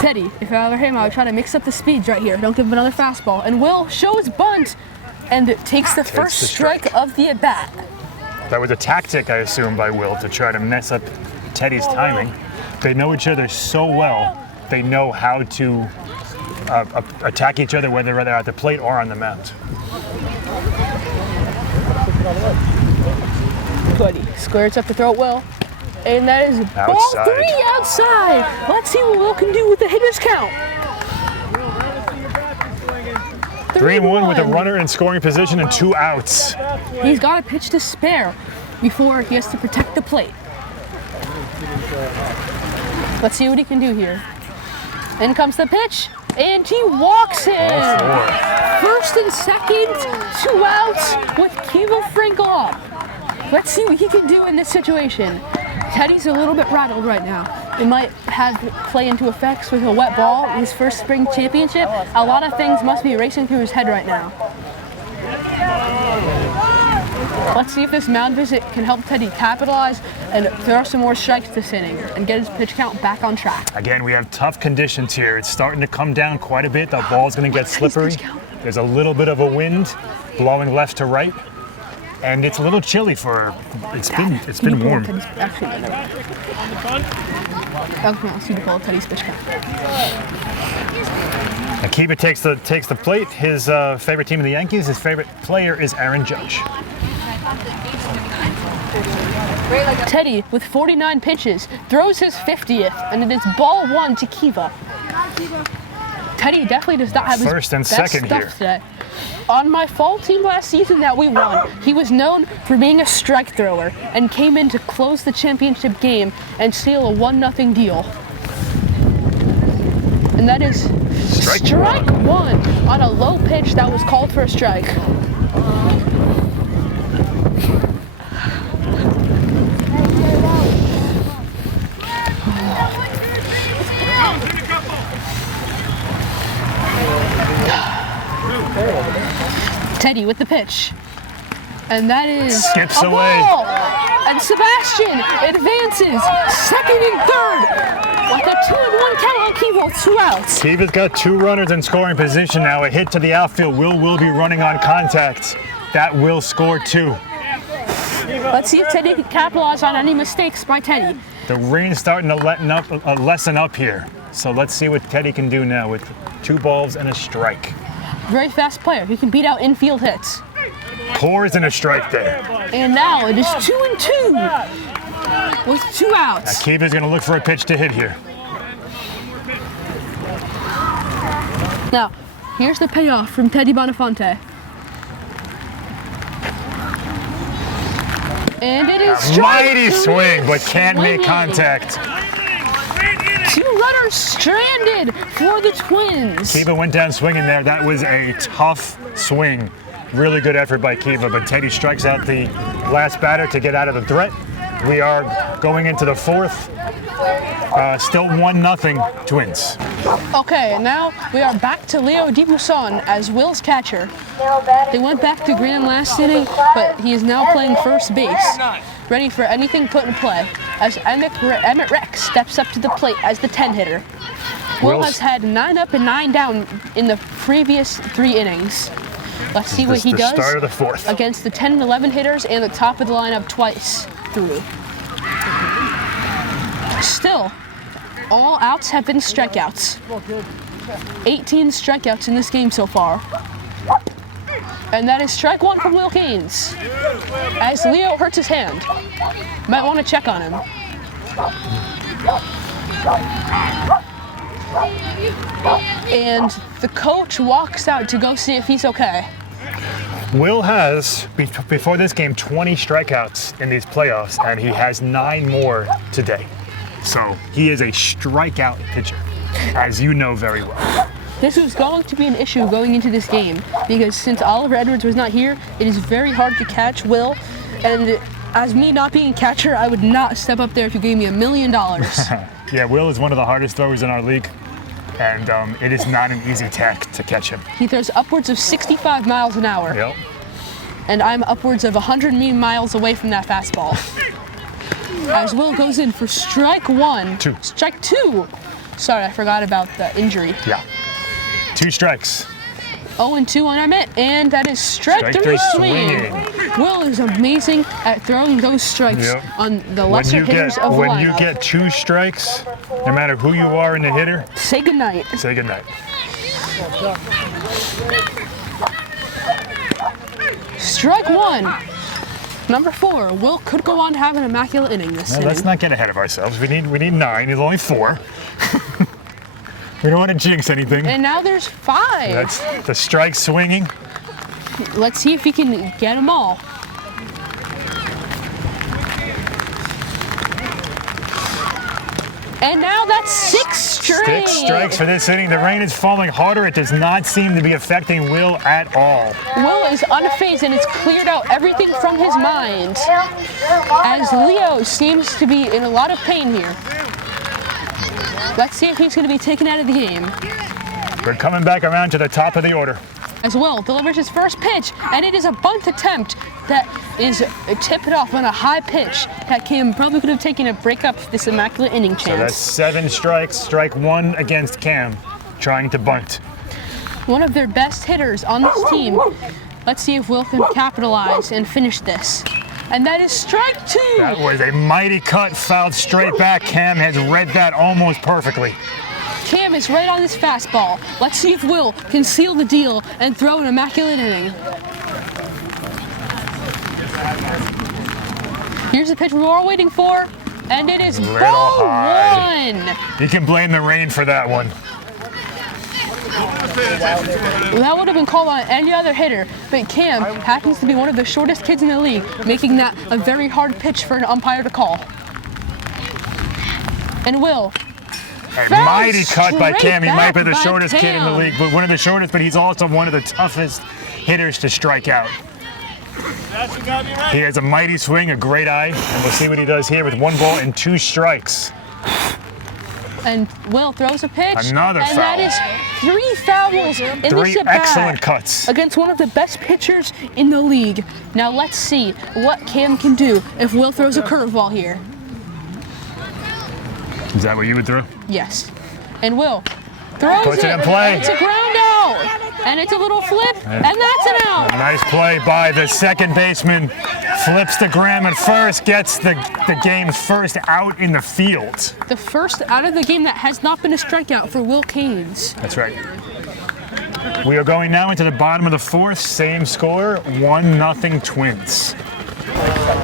Teddy, if I were him, I would try to mix up the speeds right here. Don't give him another fastball. And Will shows bunt and takes the first strike of the at-bat. That was a tactic, I assume, by Will to try to mess up Teddy's timing. They know each other so well, they know how to attack each other, whether they're at the plate or on the mound. Buddy squares up to throw at Will. And that is ball Outside. 3 outside. Let's see what Will can do with the hitter's count. 3-1 with a runner in scoring position and 2 outs. He's got a pitch to spare before he has to protect the plate. Let's see what he can do here. In comes the pitch, and he walks in. First and second, 2 outs with Kiva Frankel up. Let's see what he can do in this situation. Teddy's a little bit rattled right now. It might have play into effects with a wet ball in his first spring championship. A lot of things must be racing through his head right now. Let's see if this mound visit can help Teddy capitalize and throw some more strikes this inning and get his pitch count back on track. Again, we have tough conditions here. It's starting to come down quite a bit. The ball's going to get slippery. There's a little bit of a wind blowing left to right. And it's a little chilly for, it's been warm. Actually, no. Let's see the ball of Teddy's pitch count. Akiba takes the plate. His favorite team of the Yankees, his favorite player is Aaron Judge. Teddy, with 49 pitches, throws his 50th, and it is ball 1 to Kiva. Teddy definitely does not have his First and best second stuff here. today. On my fall team last season that we won, he was known for being a strike thrower and came in to close the championship game and seal a 1-0 deal. And that is strike one on a low pitch that was called for a strike. Teddy with the pitch. And that is Skips a away. ball. And Sebastian advances second and third with a 2-1 count on Kiva, 2 outs. Kiva's got 2 runners in scoring position now. A hit to the outfield. Will be running on contact. That will score 2. Let's see if Teddy can capitalize on any mistakes by Teddy. The rain's starting to lessen up here. So let's see what Teddy can do now with 2 balls and a strike. Very fast player. He can beat out infield hits. Pours and a strike there. And now it is 2-2 with 2 outs. Akiva's going to look for a pitch to hit here. Now, here's the payoff from Teddy Bonifonte. And it is strike Mighty 3. swing, but can't make Swinging. contact. 2 runners stranded for the Twins. Akiva went down swinging there. That was a tough swing. really good effort by Kiva, but Teddy strikes out the last batter to get out of the threat. We are going into the fourth. Still 1-0 Twins. Okay, and now we are back to Leo DeBusson as Will's catcher. They went back to Graham last inning, but he is now playing first base, ready for anything put in play, as Emmett Rex steps up to the plate as the 10-hitter. Will has had 9 up and 9 down in the previous 3 innings. Let's see what he does start of the fourth. against the 10 and 11 hitters and the top of the lineup twice through. Still, all outs have been strikeouts. 18 strikeouts in this game so far. And that is strike 1 from Will Keynes. As Leo hurts his hand. Might want to check on him. And the coach walks out to go see if he's okay. Will has, before this game, 20 strikeouts in these playoffs, and he has 9 more today. So he is a strikeout pitcher, as you know very well. This was going to be an issue going into this game because since Oliver Edwards was not here, it is very hard to catch Will. And as me not being a catcher, I would not step up there if you gave me $1 million. Yeah, Will is one of the hardest throwers in our league, and it is not an easy task to catch him. He throws upwards of 65 miles an hour. Yep. And I'm upwards of 100 miles away from that fastball. As Will goes in for strike 1. 2. Strike 2. Sorry, I forgot about the injury. Yeah. 2 strikes. 0-2 on Emmett, and that is strike 3 swinging. Will is amazing at throwing those strikes on the lesser hitters of the When lineup. you get 2 strikes, no matter who you are in the hitter, say goodnight. Say goodnight. Strike 1. Number 4. Will could go on to have an immaculate inning this inning. Let's not get ahead of ourselves. We need 9. There's only 4. We don't want to jinx anything. And now there's 5. That's the strike swinging. Let's see if he can get them all. And now that's 6 straight. 6 strikes for this inning. The rain is falling harder. It does not seem to be affecting Will at all. Will is unfazed and it's cleared out everything from his mind. As Leo seems to be in a lot of pain here. Let's see if he's going to be taken out of the game. We're coming back around to the top of the order. As Will delivers his first pitch, and it is a bunt attempt that is tipped off on a high pitch that Cam probably could have taken to break up this immaculate inning chance. So that's 7 strikes. Strike 1 against Cam, trying to bunt. One of their best hitters on this team. Let's see if Will can capitalize and finish this. And that is strike 2. That was a mighty cut, fouled straight back. Cam has read that almost perfectly. Cam is right on this fastball. Let's see if Will can seal the deal and throw an immaculate inning. Here's the pitch we were all waiting for, and it is ball 1. You can blame the rain for that one. That would have been called on any other hitter, but Cam happens to be one of the shortest kids in the league, making that a very hard pitch for an umpire to call. And Will. A mighty cut by Cam. He might be the shortest kid in the league, but one of the shortest, but he's also one of the toughest hitters to strike out. He has a mighty swing, a great eye, and we'll see what he does here with 1 ball and 2 strikes. And Will throws a pitch. Another and foul. that is 3 fouls in this at-bat excellent cuts against one of the best pitchers in the league. Now let's see what Cam can do if Will throws a curveball here. Is that what you would throw? Yes. And Will throws Puts it in play. It's a ground out. And it's a little flip, and that's an out. A nice play by the second baseman. Flips to Graham at first, gets the game's first out in the field. The first out of the game that has not been a strikeout for Will Keynes. That's right. We are going now into the bottom of the 4th. Same score, 1-0 Twins.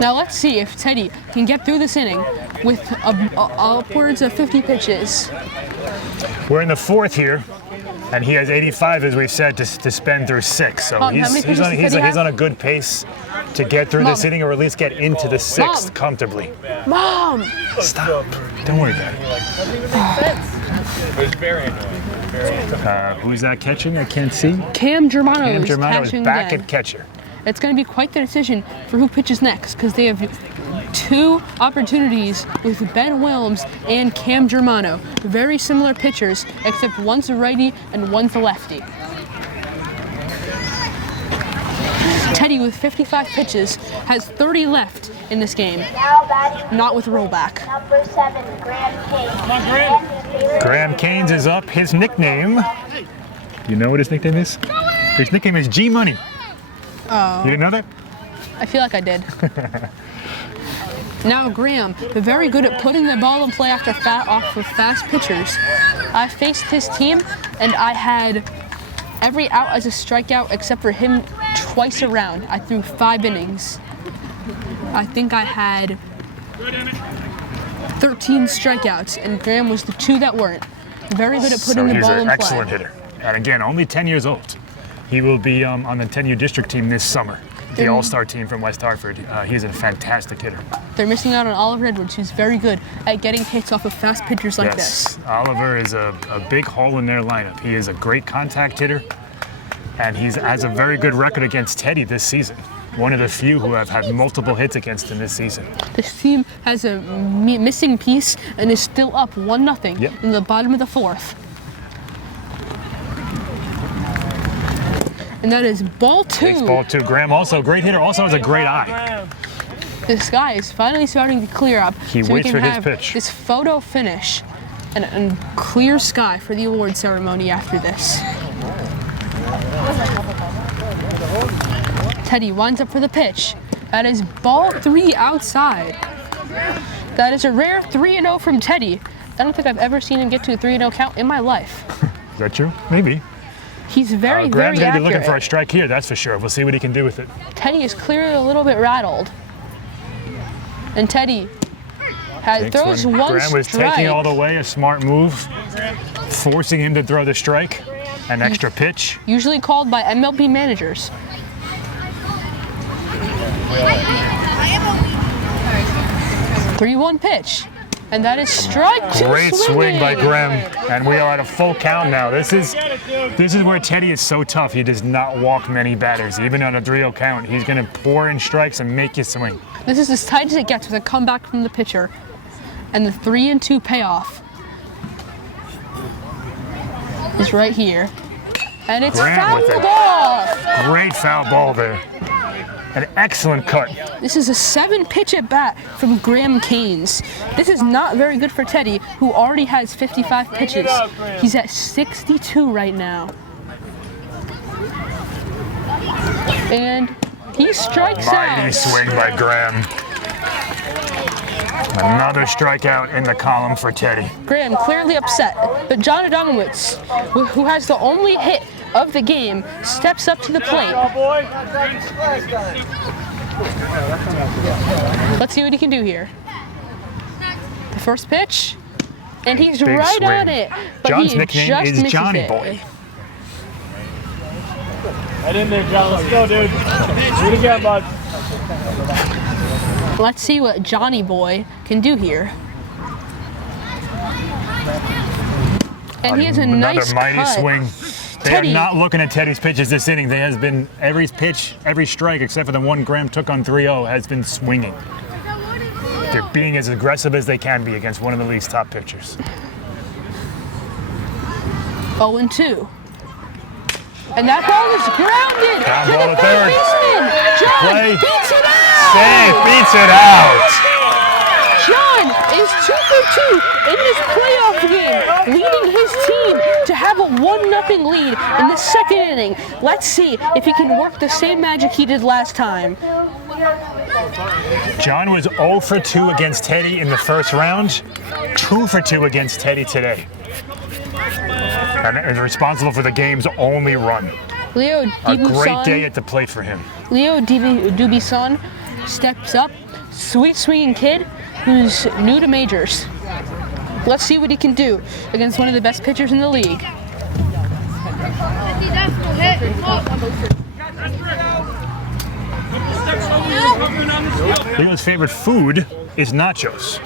Now let's see if Teddy can get through this inning with upwards of 50 pitches. We're in the 4th here, and he has 85, as we've said, to spend through 6. So he's on a good pace to get through this inning, or at least get into the 6th comfortably. Mom! Stop. Don't worry about it. It was very annoying. Who's that catching? I can't see. Cam Germano Cam is Germano is catching back again. at catcher. It's going to be quite the decision for who pitches next because they have 2 opportunities with Ben Wilms and Cam Germano. Very similar pitchers, except one's a righty and one's a lefty. Teddy, with 55 pitches, has 30 left in this game. Now batting Not with rollback. number 7, Graham King. Graham Canes is up. His nickname. You know what his nickname is? His nickname is G Money. Oh. You didn't know that? I feel like I did. Now Graham, very good at putting the ball in play off of fast pitchers. I faced his team, and I had every out as a strikeout except for him twice around. I threw 5 innings. I think I had 13 strikeouts, and Graham was the 2 that weren't. Very good at putting the He's ball an in play. excellent hitter. And again, only 10 years old. He will be on the 10U district team this summer, the all-star team from West Hartford. He's a fantastic hitter. They're missing out on Oliver Edwards, who's very good at getting hits off of fast pitchers like this. Oliver is a big hole in their lineup. He is a great contact hitter, and he has a very good record against Teddy this season. One of the few who have had multiple hits against him this season. This team has a missing piece and is still up 1-0 Yep. in the bottom of the 4th. And that is ball 2. Takes ball 2. Graham, also a great hitter, also has a great eye. The sky is finally starting to clear up. He so waits we for can his have pitch. this photo finish and clear sky for the award ceremony after this. Teddy winds up for the pitch. That is ball 3 outside. That is a rare 3-0 from Teddy. I don't think I've ever seen him get to a 3-0 count in my life. Is that true? Maybe. He's very, Graham's very going to be looking for a accurate. strike here, that's for sure. We'll see what he can do with it. Teddy is clearly a little bit rattled. And Teddy throws When one Graham was strike. taking all the way, a smart move, forcing him to throw the strike, an extra pitch. Usually called by MLB managers. Three-one pitch. And that is strike 2. Great swing by swinging. Graham, and we are at a full count now. This is where Teddy is so tough. He does not walk many batters. Even on a 3-0 count, he's going to pour in strikes and make you swing. This is as tight as it gets with a comeback from the pitcher. And the 3-2 payoff is right here. And it's Graham with fouled it. off. Great foul ball there. An excellent cut. This is a 7-pitch at bat from Graham Canes. This is not very good for Teddy, who already has 55 pitches. He's at 62 right now. And he strikes Mighty out. swing by Graham. Another strikeout in the column for Teddy. Graham clearly upset, but John Adamowitz, who has the only hit of the game, steps up to the plate. Let's see what he can do here. The first pitch, and he's Big right swing. on it. But John's he nickname just is misses Johnny it. Boy. Head in there, John. Let's go, dude. Do it again, bud. Let's see what Johnny Boy can do here. And he has a nice Another mighty cut. swing. They Teddy. are not looking at Teddy's pitches this inning. There has been every pitch, every strike, except for the one Graham took on 3-0, has been swinging. They're being as aggressive as they can be against one of the league's top pitchers. 0-2. And that ball is grounded Ground to ball the to third third. baseman. John Play. beats it out. Safe, beats it out. John is 2 for 2 in this playoff game, leading his team to have a 1-0 lead in the second inning. Let's see if he can work the same magic he did last time. John was 0 for 2 against Teddy in the first round, 2 for 2 against Teddy today. And is responsible for the game's only run. Leo A great day Dubisson, at the plate for him. Dubisson steps up, sweet swinging kid who's new to majors. Let's see what he can do against one of the best pitchers in the league. Leo's favorite food is nachos.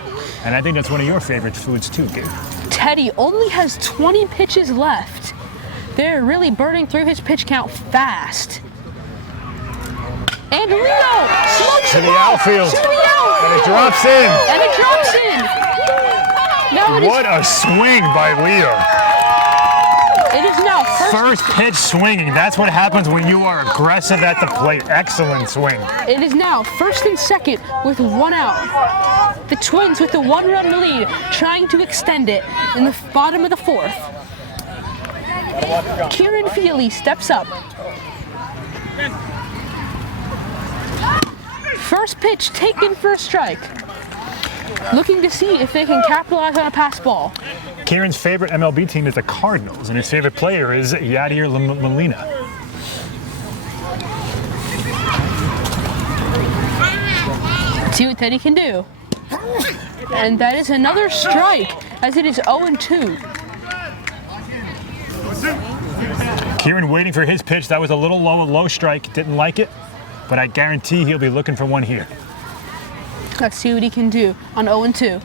And I think that's one of your favorite foods too, Gabe. Teddy only has 20 pitches left. They're really burning through his pitch count fast. And Leo smokes To the the ball outfield. to the out. And it drops in. And it drops in. Now What a swing by Leo. it is now First pitch swinging. That's what happens when you are aggressive at the plate. Excellent swing. It is now first and second with 1 out. The Twins with the 1-run lead, trying to extend it in the bottom of the 4th. Kieran Feely steps up. First pitch taken for a strike. Looking to see if they can capitalize on a pass ball. Kieran's favorite MLB team is the Cardinals, and his favorite player is Yadier Molina. See what Teddy can do. And that is another strike, as it is 0-2. Kieran waiting for his pitch. That was a little low, a low strike. Didn't like it, but I guarantee he'll be looking for one here. Let's see what he can do on 0-2.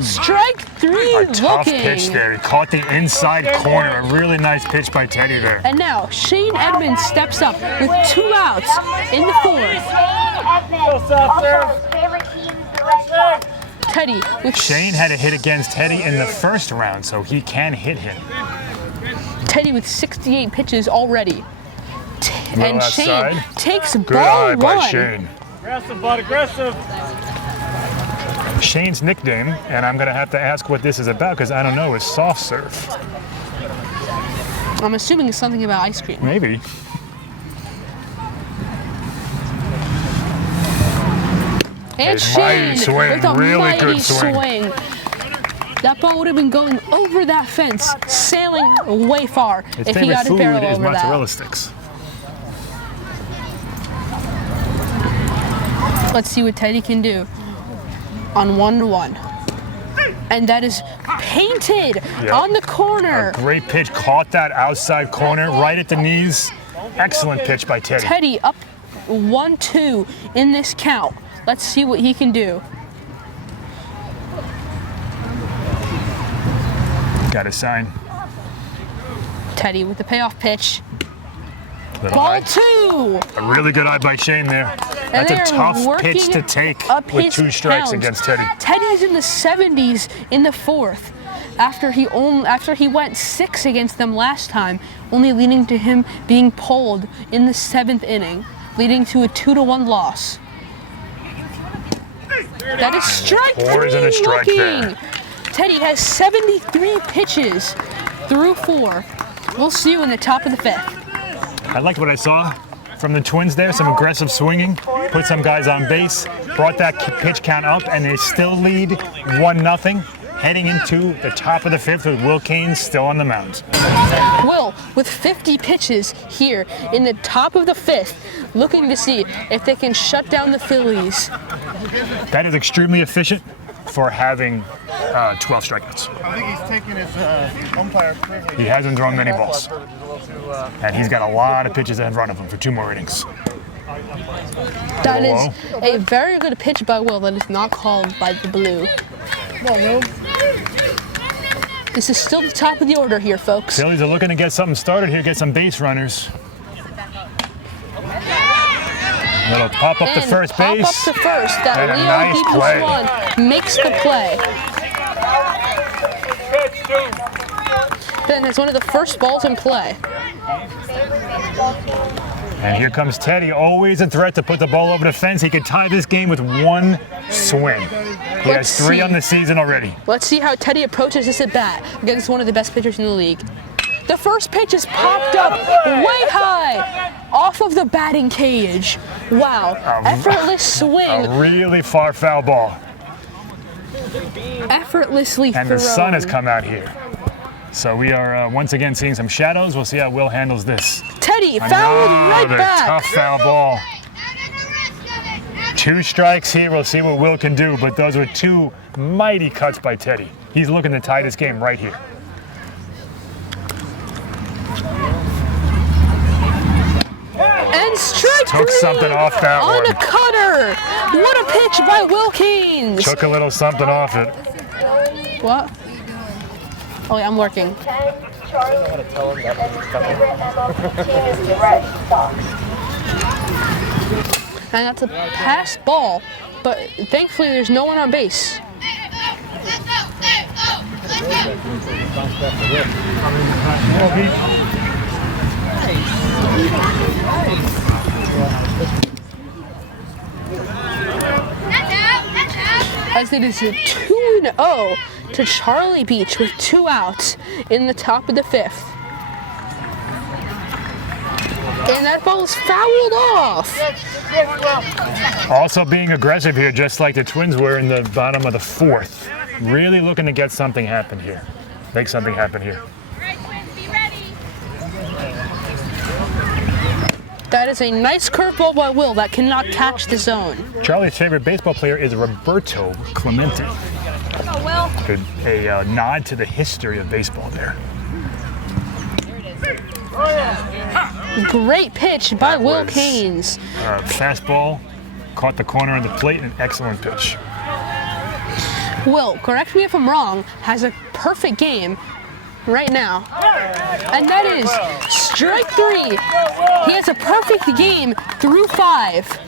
Strike 3 A tough looking. pitch there. He caught the inside corner. A really nice pitch by Teddy there. And now Shane Edmonds steps up with 2 outs in the 4th. Also, his favorite team is the Red Sox. Teddy with Shane had a hit against Teddy in the first round, so he can hit him. Teddy with 68 pitches already. And outside. Shane takes Good ball eye by 1. Shane. Aggressive, bud, aggressive. Shane's nickname, and I'm going to have to ask what this is about because I don't know, is soft serve. I'm assuming it's something about ice cream. Maybe. And His mighty Shane swing, with a really mighty good swing. That ball would have been going over that fence, sailing way far His if he favorite got his food barrel is over mozzarella that. sticks. Let's see what Teddy can do on 1-1. And that is painted Yep. on the corner. Great pitch, caught that outside corner right at the knees. Excellent pitch by Teddy. Teddy up 1-2 in this count. Let's see what he can do. Got a sign. Teddy with the payoff pitch. Little Ball eye. 2. A really good eye by Shane there. And That's they a are tough pitch working to take up with his 2 strikes count. against Teddy. Teddy's in the 70s in the 4th. After he went 6 against them last time, only leading to him being pulled in the 7th inning, leading to a 2-1 loss. That is strike 3 Poison a strike looking. there. Teddy has 73 pitches through 4. We'll see you in the top of the 5th. I liked what I saw from the Twins there. Some aggressive swinging, put some guys on base, brought that pitch count up, and they still lead 1-0. Heading into the top of the 5th with Will Cain still on the mound. Will, with 50 pitches here in the top of the 5th, looking to see if they can shut down the Phillies. That is extremely efficient for having 12 strikeouts. I think he's taking his umpire privilege. He hasn't thrown many balls. And he's got a lot of pitches in front of him for 2 more innings. That is Hello? a very good pitch by Will that is not called by the blue. This is still the top of the order here, folks. Phillies are looking to get something started here, get some base runners. Little pop up to And first pop base. up to first. That And a Leo nice play. One makes the play. Then it's one of the first balls in play. And here comes Teddy, always a threat to put the ball over the fence. He could tie this game with 1 swing. He Let's has 3 see. on the season already. Let's see how Teddy approaches this at bat against one of the best pitchers in the league. The first pitch is popped up way high off of the batting cage. Wow, effortless swing, A really far foul ball. effortlessly And thrown. the sun has come out here. So we are once again seeing some shadows. We'll see how Will handles this. Teddy fouled right Another back. tough foul ball. 2 strikes here. We'll see what Will can do, but those were 2 mighty cuts by Teddy. He's looking to tie this game right here. And strike Took something off that on one. a cutter. What a pitch by Will Keynes. Took a little something off it. What? Oh, yeah, I'm working. 10, Charlie, and his favorite MLB team is the Red Sox. And that's a pass ball, but thankfully there's no one on base. As it is a 2-0 to Charlie Beach with 2 outs in the top of the 5th. And that ball is fouled off. Also being aggressive here, just like the Twins were in the bottom of the 4th. Really looking to get something happen here. Make something happen here. That is a nice curveball by Will that cannot catch the zone. Charlie's favorite baseball player is Roberto Clemente. A nod to the history of baseball there. Great pitch by That Will was, Keynes. Fastball, caught the corner on the plate, an excellent pitch. Will, correct me if I'm wrong, has a perfect game right now. And that is strike 3. He has a perfect game through 5.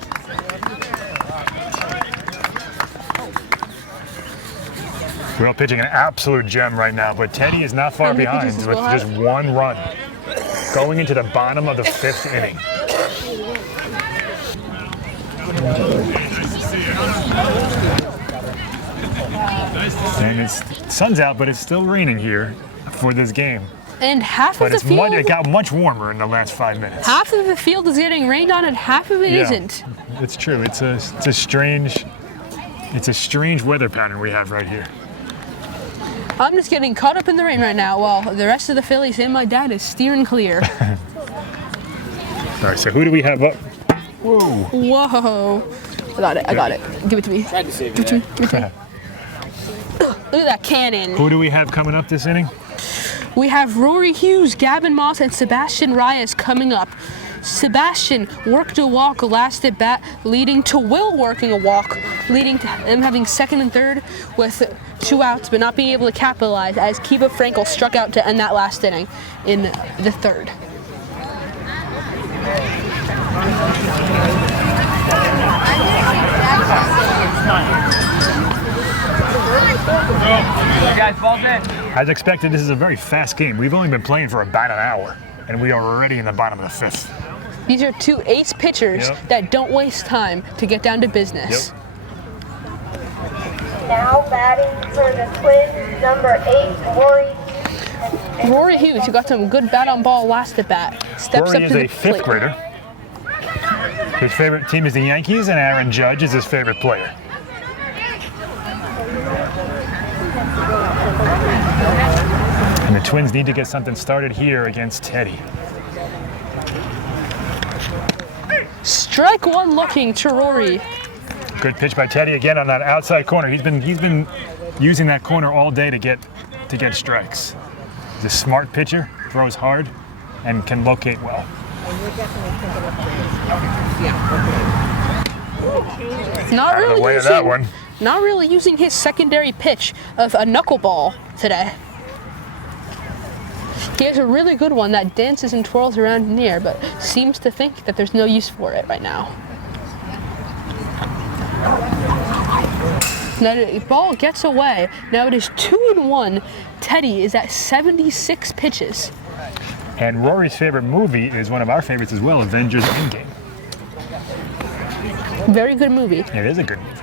Will pitching an absolute gem right now, but Teddy is not far How many behind pitches with does Will just have? 1 run. Going into the bottom of the 5th inning. And it's sun's out, but it's still raining here for this game. And half But of the field, it got much warmer in the last 5 minutes. half of the field is getting rained on, and half of it not. It's true. It's a strange weather pattern we have right here. I'm just getting caught up in the rain right now, while the rest of the Phillies and my dad is steering clear. All right, so who do we have up? Whoa. Whoa! I got it. Give it to me. Tried to save Give you. it to me. Give it to me. Look at that cannon. Who do we have coming up this inning? We have Rory Hughes, Gavin Moss, and Sebastian Reyes coming up. Sebastian worked a walk last at bat, leading to Will working a walk, leading to him having second and third with 2 outs, but not being able to capitalize as Kiva Frankel struck out to end that last inning in the 3rd. You guys, balls in. As expected, this is a very fast game. We've only been playing for about an hour, and we are already in the bottom of the 5th. These are 2 ace pitchers that don't waste time to get down to business. Now batting for the Twins, number 8, Rory. Rory Hughes, who got some good bat on ball last at bat, steps Rory up is to a the 5th plate. grader. His favorite team is the Yankees, and Aaron Judge is his favorite player. And the Twins need to get something started here against Teddy. Strike 1 looking to Rory. Good pitch by Teddy again on that outside corner. He's been using that corner all day to get strikes. He's a smart pitcher, throws hard, and can locate well. Not Out of really the way of using, that one. Not really using his secondary pitch of a knuckleball today. He has a really good one that dances and twirls around in the air, but seems to think that there's no use for it right now. Now the ball gets away. Now it is 2-1. Teddy is at 76 pitches. And Rory's favorite movie is one of our favorites as well, Avengers Endgame. Very good movie. It is a good movie.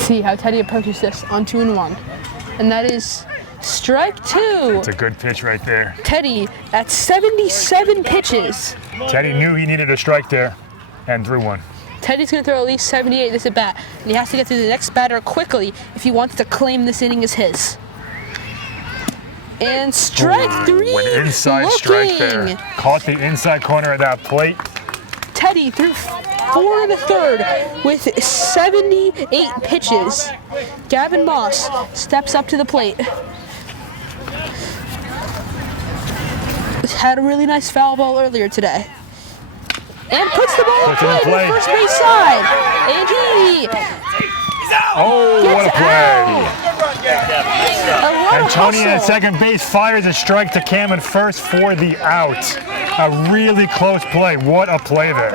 See how Teddy approaches this on 2-1. And that is strike 2. It's a good pitch right there. Teddy at 77 pitches. Teddy knew he needed a strike there and threw one. Teddy's going to throw at least 78 this at bat, and he has to get to the next batter quickly if he wants to claim this inning as his. And strike 3. Went inside strike there. looking. Caught the inside corner of that plate. Teddy threw 4 1/3 with 78 pitches. Gavin Moss steps up to the plate. Had a really nice foul ball earlier today. And puts the ball in play to the first base side. And he Oh, what a play. and Tony at second base fires a strike to Cam at first for the out. A really close play. What a play there.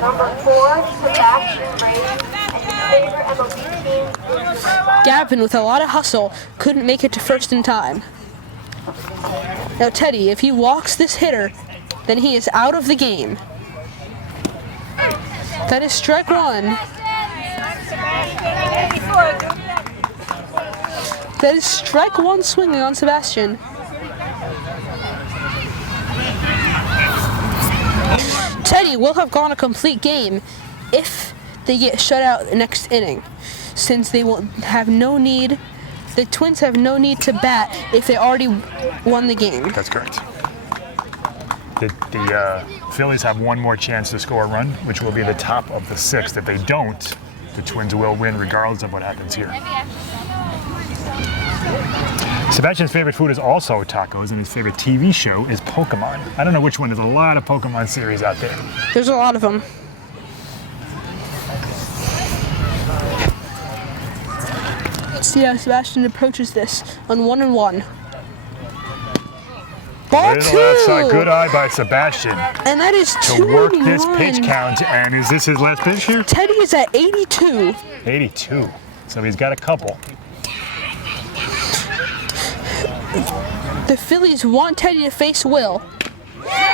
Number 4, Sebastian Brady, and his favorite MLB team. Gavin, with a lot of hustle, couldn't make it to first in time. Now, Teddy, if he walks this hitter, then he is out of the game. That is strike 1. That is strike 1 swinging on Sebastian. Teddy will have gone a complete game if they get shut out the next inning, since they will have no need. The Twins have no need to bat if they already won the game. That's correct. The Phillies have one more chance to score a run, which will be the top of the 6th. If they don't, the Twins will win regardless of what happens here. Sebastian's favorite food is also tacos, and his favorite TV show is Pokemon. I don't know which one. There's a lot of Pokemon series out there. There's a lot of them. Let's see how Sebastian approaches this on 1-1. Ball Little 2! outside, good eye by Sebastian And that is to work this 2-1. pitch count. And is this his last pitch here? Teddy is at 82. 82. So he's got a couple. The Phillies want Teddy to face Will.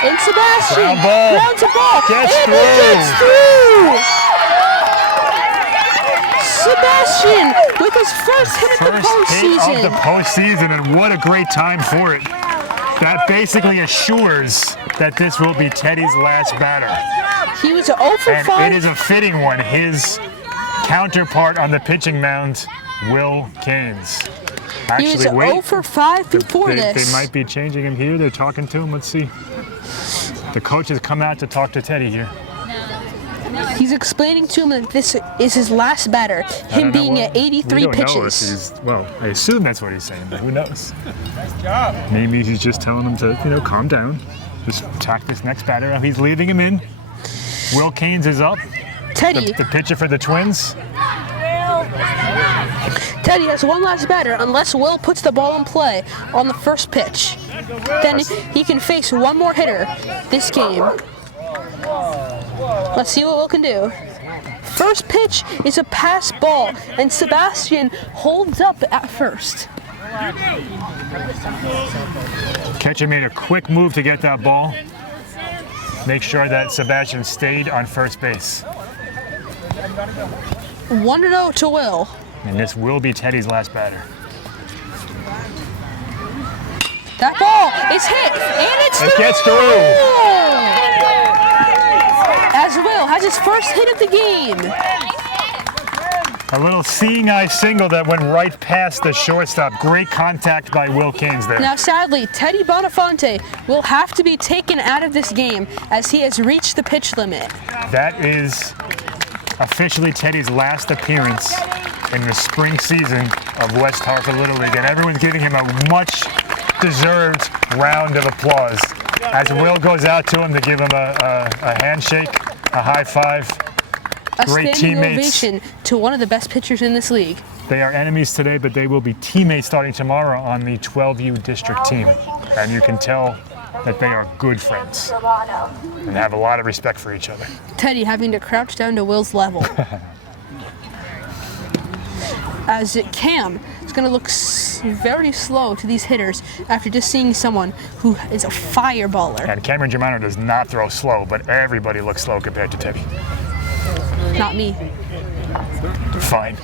And Sebastian Ground ball. grounds a ball. Gets and through. he gets through. Sebastian with his first hit of the First hit of the postseason. postseason, and what a great time for it. That basically assures that this will be Teddy's last batter. He was 0 for And 5. it is a fitting one. His counterpart on the pitching mound, Will Caines. He was Actually, 0 for 5 before they this. might be changing him here. They're talking to him. Let's see. The coach has come out to talk to Teddy here. He's explaining to him that this is his last batter, I him don't know being what- at 83 we don't know if pitches. he's, well, I assume that's what he's saying, but who knows? Maybe he's just telling him to, calm down. Just attack this next batter. Now he's leaving him in. Will Caines is up. Teddy, The pitcher for the Twins. Teddy has one last batter unless Will puts the ball in play on the first pitch. Then he can face one more hitter this game. Let's see what Will can do. First pitch is a pass ball, and Sebastian holds up at first. Catcher made a quick move to get that ball. Make sure that Sebastian stayed on first base. 1-0 to Will. And this will be Teddy's last batter. That ball is hit, and it's It through! gets through. As Will has his first hit of the game. A little seeing eye single that went right past the shortstop. Great contact by Will Caines there. Now, sadly, Teddy Bonifonte will have to be taken out of this game as he has reached the pitch limit. That is officially Teddy's last appearance in the spring season of West Hartford Little League, and everyone's giving him a much-deserved round of applause as Will goes out to him to give him a handshake, a high five. A Great standing teammates. ovation to one of the best pitchers in this league. They are enemies today, but they will be teammates starting tomorrow on the 12U district team, and you can tell that they are good friends and have a lot of respect for each other. Teddy having to crouch down to Will's level. As Cam is going to look very slow to these hitters after just seeing someone who is a fireballer. And Cameron Germano does not throw slow, but everybody looks slow compared to Teddy. Not me. Fine.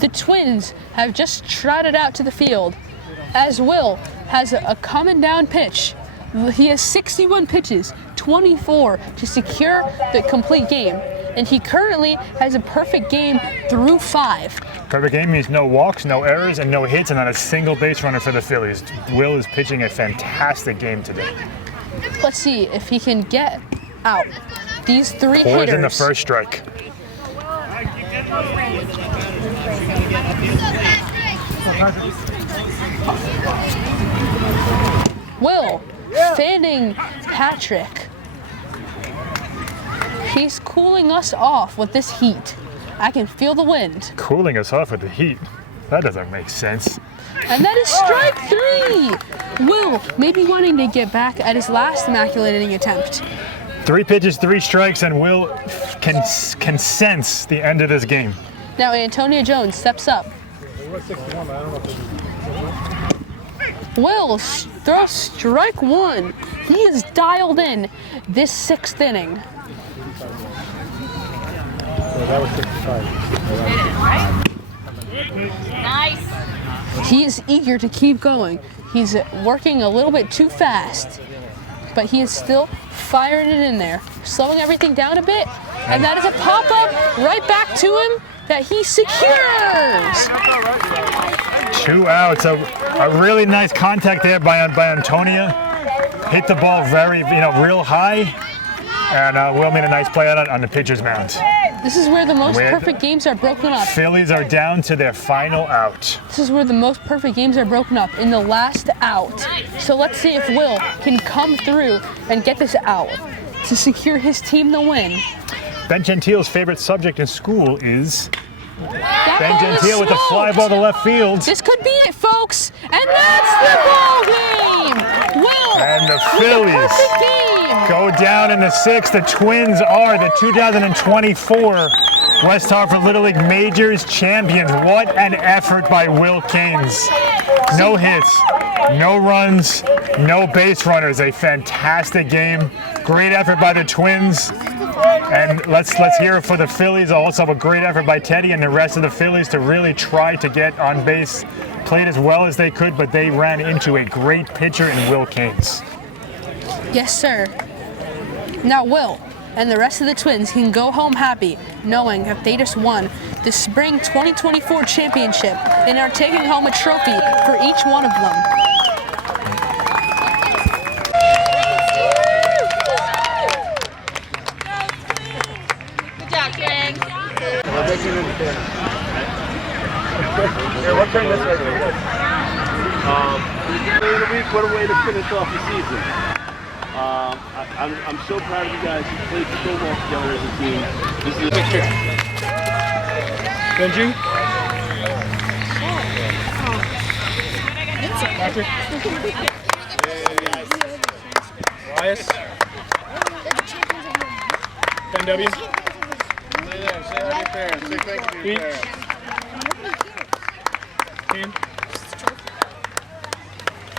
The Twins have just trotted out to the field as Will has a coming down pitch. He has 61 pitches, 24 to secure the complete game. And he currently has a perfect game through 5. Perfect game means no walks, no errors, and no hits, and not a single base runner for the Phillies. Will is pitching a fantastic game today. Let's see if he can get out. These three Poison hitters. the first strike. Will fanning Patrick. He's cooling us off with this heat. I can feel the wind. Cooling us off with the heat. That doesn't make sense. And that is strike 3. Will maybe wanting to get back at his last immaculate inning attempt. 3 pitches, 3 strikes, and Will can sense the end of this game. Now Antonio Jones steps up. Will throws strike 1. He is dialed in this 6th inning. Nice. He is eager to keep going. He's working a little bit too fast, but he is still firing it in there, slowing everything down a bit, and that is a pop-up right back to him that he secures. 2 outs. A really nice contact there by Antonio. Hit the ball very, real high, and Will made a nice play on the pitcher's mound. This is where the most perfect games are broken up. Phillies are down to their final out. This is where the most perfect games are broken up, in the last out. So let's see if Will can come through and get this out to secure his team the win. Ben Gentile's favorite subject in school is That Ben ball is Gentile with a fly smoked. ball to left field. This could be it, folks. And that's the ball game. Will And the with Phillies perfect game. go down in the 6th. The Twins are the 2024 West Hartford Little League Majors champions. What an effort by Will Keynes. No hits, no runs, no base runners. A fantastic game. Great effort by the Twins. And let's hear it for the Phillies. Also a great effort by Teddy and the rest of the Phillies to really try to get on base. Played as well as they could, but they ran into a great pitcher in Will Keynes. Yes, sir. Now Will and the rest of the Twins can go home happy, knowing that they just won the Spring 2024 championship and are taking home a trophy for each one of them. Good job, King. Play of the week, what a way to finish off the season. I'm so proud of you guys. You played so well together as a team. This is Benji? Patrick. Elias? Ben W? Stay there. Say hi to your parents. Say thank you to your parents. Team?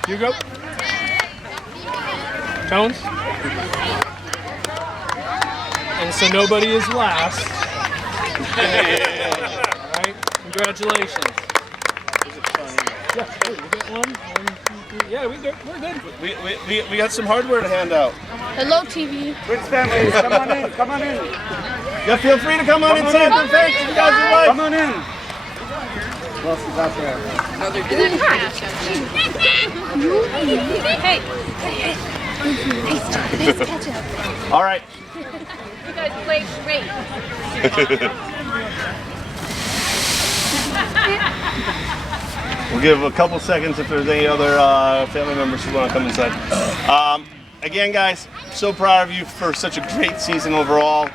Hugo? Tones? And so nobody is last. All right, congratulations. Yeah, hey, we got one, 2, 3. Yeah, we're good. We got some hardware to hand out. Hello, TV. Twins families, come on in, come on in. Yeah, feel free to come on inside the fence if you guys would like. Come on in. Who else is out there? Hey. All right. You guys played great. We'll give a couple seconds if there's any other family members who want to come inside. Again, guys, so proud of you for such a great season overall.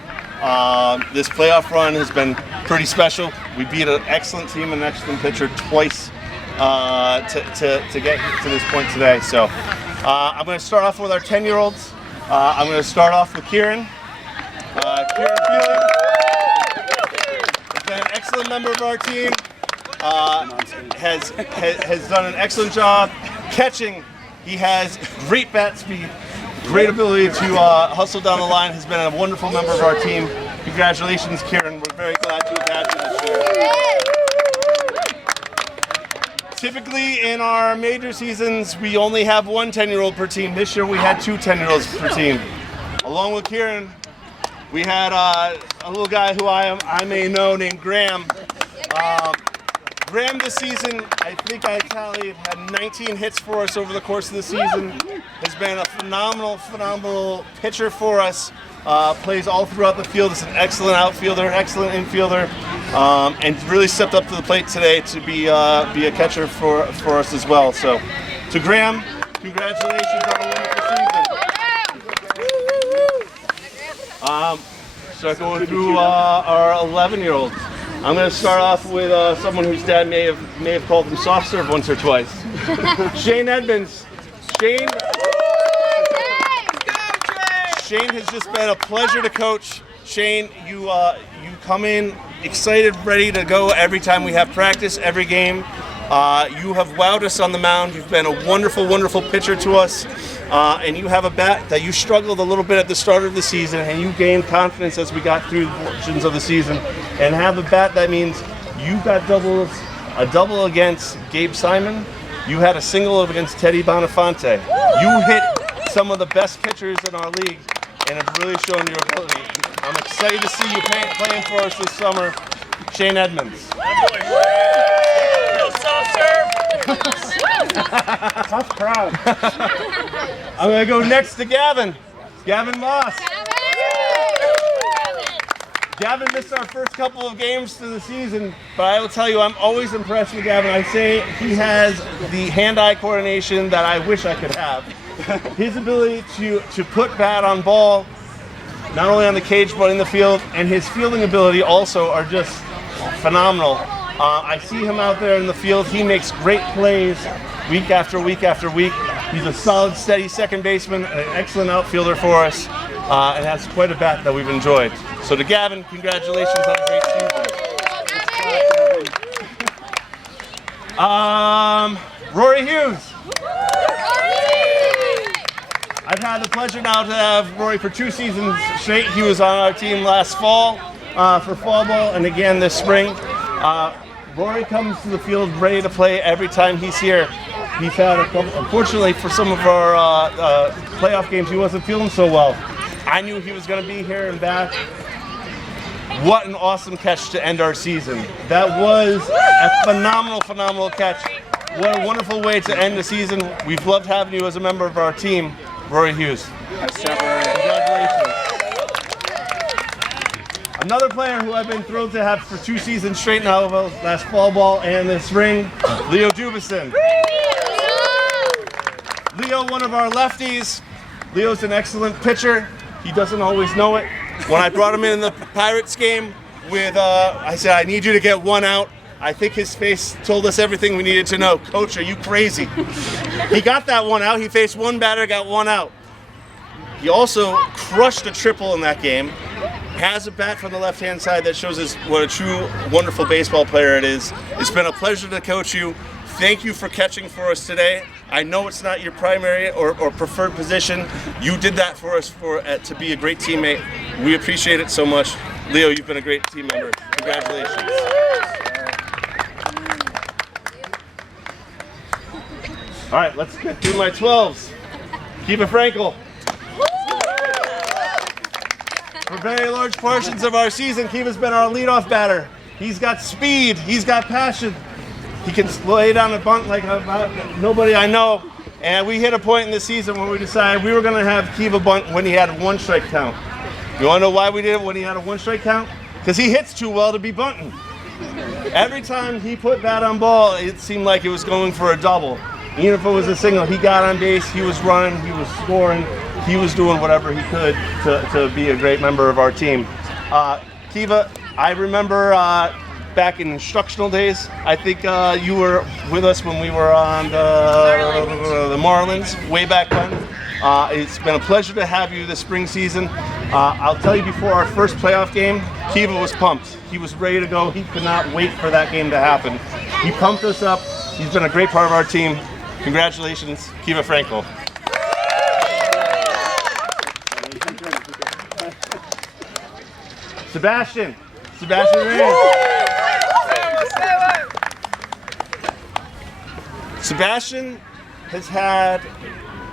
This playoff run has been pretty special. We beat an excellent team and an excellent pitcher twice to get to this point today. So I'm going to start off with our 10-year-olds. I'm going to start off with Kieran. Kieran Phillies has been an excellent member of our team. Has done an excellent job catching. He has great bat speed, great ability to hustle down the line. Has been a wonderful member of our team. Congratulations, Kieran. We're very glad to have had you this year. Typically in our major seasons, we only have one 10-year-old per team. This year we had 2 10-year-olds per team. Along with Kieran, we had a little guy who I may know named Graham. Graham this season, I think I tallied, had 19 hits for us over the course of the season. has been a phenomenal pitcher for us. Plays all throughout the field. Is an excellent outfielder, excellent infielder, and really stepped up to the plate today to be a catcher for us as well. So, to Graham, congratulations on a wonderful season. Start going through our 11-year-olds. I'm going to start off with someone whose dad may have called him soft serve once or twice. Shane Edmonds. Shane has just been a pleasure to coach. Shane, you come in excited, ready to go every time we have practice, every game. You have wowed us on the mound. You've been a wonderful pitcher to us. And you have a bat that you struggled a little bit at the start of the season, and you gained confidence as we got through the portions of the season. And have a bat that means you got a double against Gabe Simon. You had a single against Teddy Bonifonte. You hit some of the best pitchers in our league and have really shown your ability. I'm excited to see you playing for us this summer. Shane Edmonds. Tough crowd. I'm going to go next to Gavin. Gavin Moss. Gavin missed our first couple of games to the season, but I will tell you, I'm always impressed with Gavin. I say he has the hand-eye coordination that I wish I could have. His ability to put bat on ball, not only on the cage but in the field, and his fielding ability also are just phenomenal. I see him out there in the field. He makes great plays week after week after week. He's a solid, steady second baseman, an excellent outfielder for us, and has quite a bat that we've enjoyed. So to Gavin, congratulations on a great season. Rory Hughes. I've had the pleasure now to have Rory for 2 seasons straight. He was on our team last fall for fall ball, and again this spring. Rory comes to the field ready to play every time he's here. He's had a couple, unfortunately for some of our playoff games, he wasn't feeling so well. I knew he was going to be here and back. What an awesome catch to end our season. That was a phenomenal catch. What a wonderful way to end the season. We've loved having you as a member of our team, Rory Hughes. Congratulations. Another player who I've been thrilled to have for 2 seasons straight now, last fall ball and this spring, Leo Dubison. Leo, one of our lefties. Leo's an excellent pitcher. He doesn't always know it. When I brought him in the Pirates game with, I said, I need you to get 1 out. I think his face told us everything we needed to know. Coach, are you crazy? He got that 1 out. He faced 1 batter, got 1 out. He also crushed a triple in that game. Has a bat from the left-hand side that shows us what a true, wonderful baseball player it is. It's been a pleasure to coach you. Thank you for catching for us today. I know it's not your primary or preferred position. You did that for us to be a great teammate. We appreciate it so much. Leo, you've been a great team member. Congratulations. All right, let's get through my 12s. Kiva Frankel. For very large portions of our season, Kiva's been our leadoff batter. He's got speed, he's got passion. He can lay down a bunt like nobody I know. And we hit a point in the season when we decided we were going to have Kiva bunt when he had a 1-strike count. You want to know why we did it when he had a 1-strike count? Because he hits too well to be bunting. Every time he put bat on ball, it seemed like it was going for a double. Even if it was a single, he got on base, he was running, he was scoring, he was doing whatever he could to be a great member of our team. Kiva, I remember back in instructional days, I think you were with us when we were on the Marlins way back when. It's been a pleasure to have you this spring season. I'll tell you, before our first playoff game, Kiva was pumped. He was ready to go. He could not wait for that game to happen. He pumped us up. He's been a great part of our team. Congratulations, Kiva Frankel. Sebastian Reyes. Sebastian has had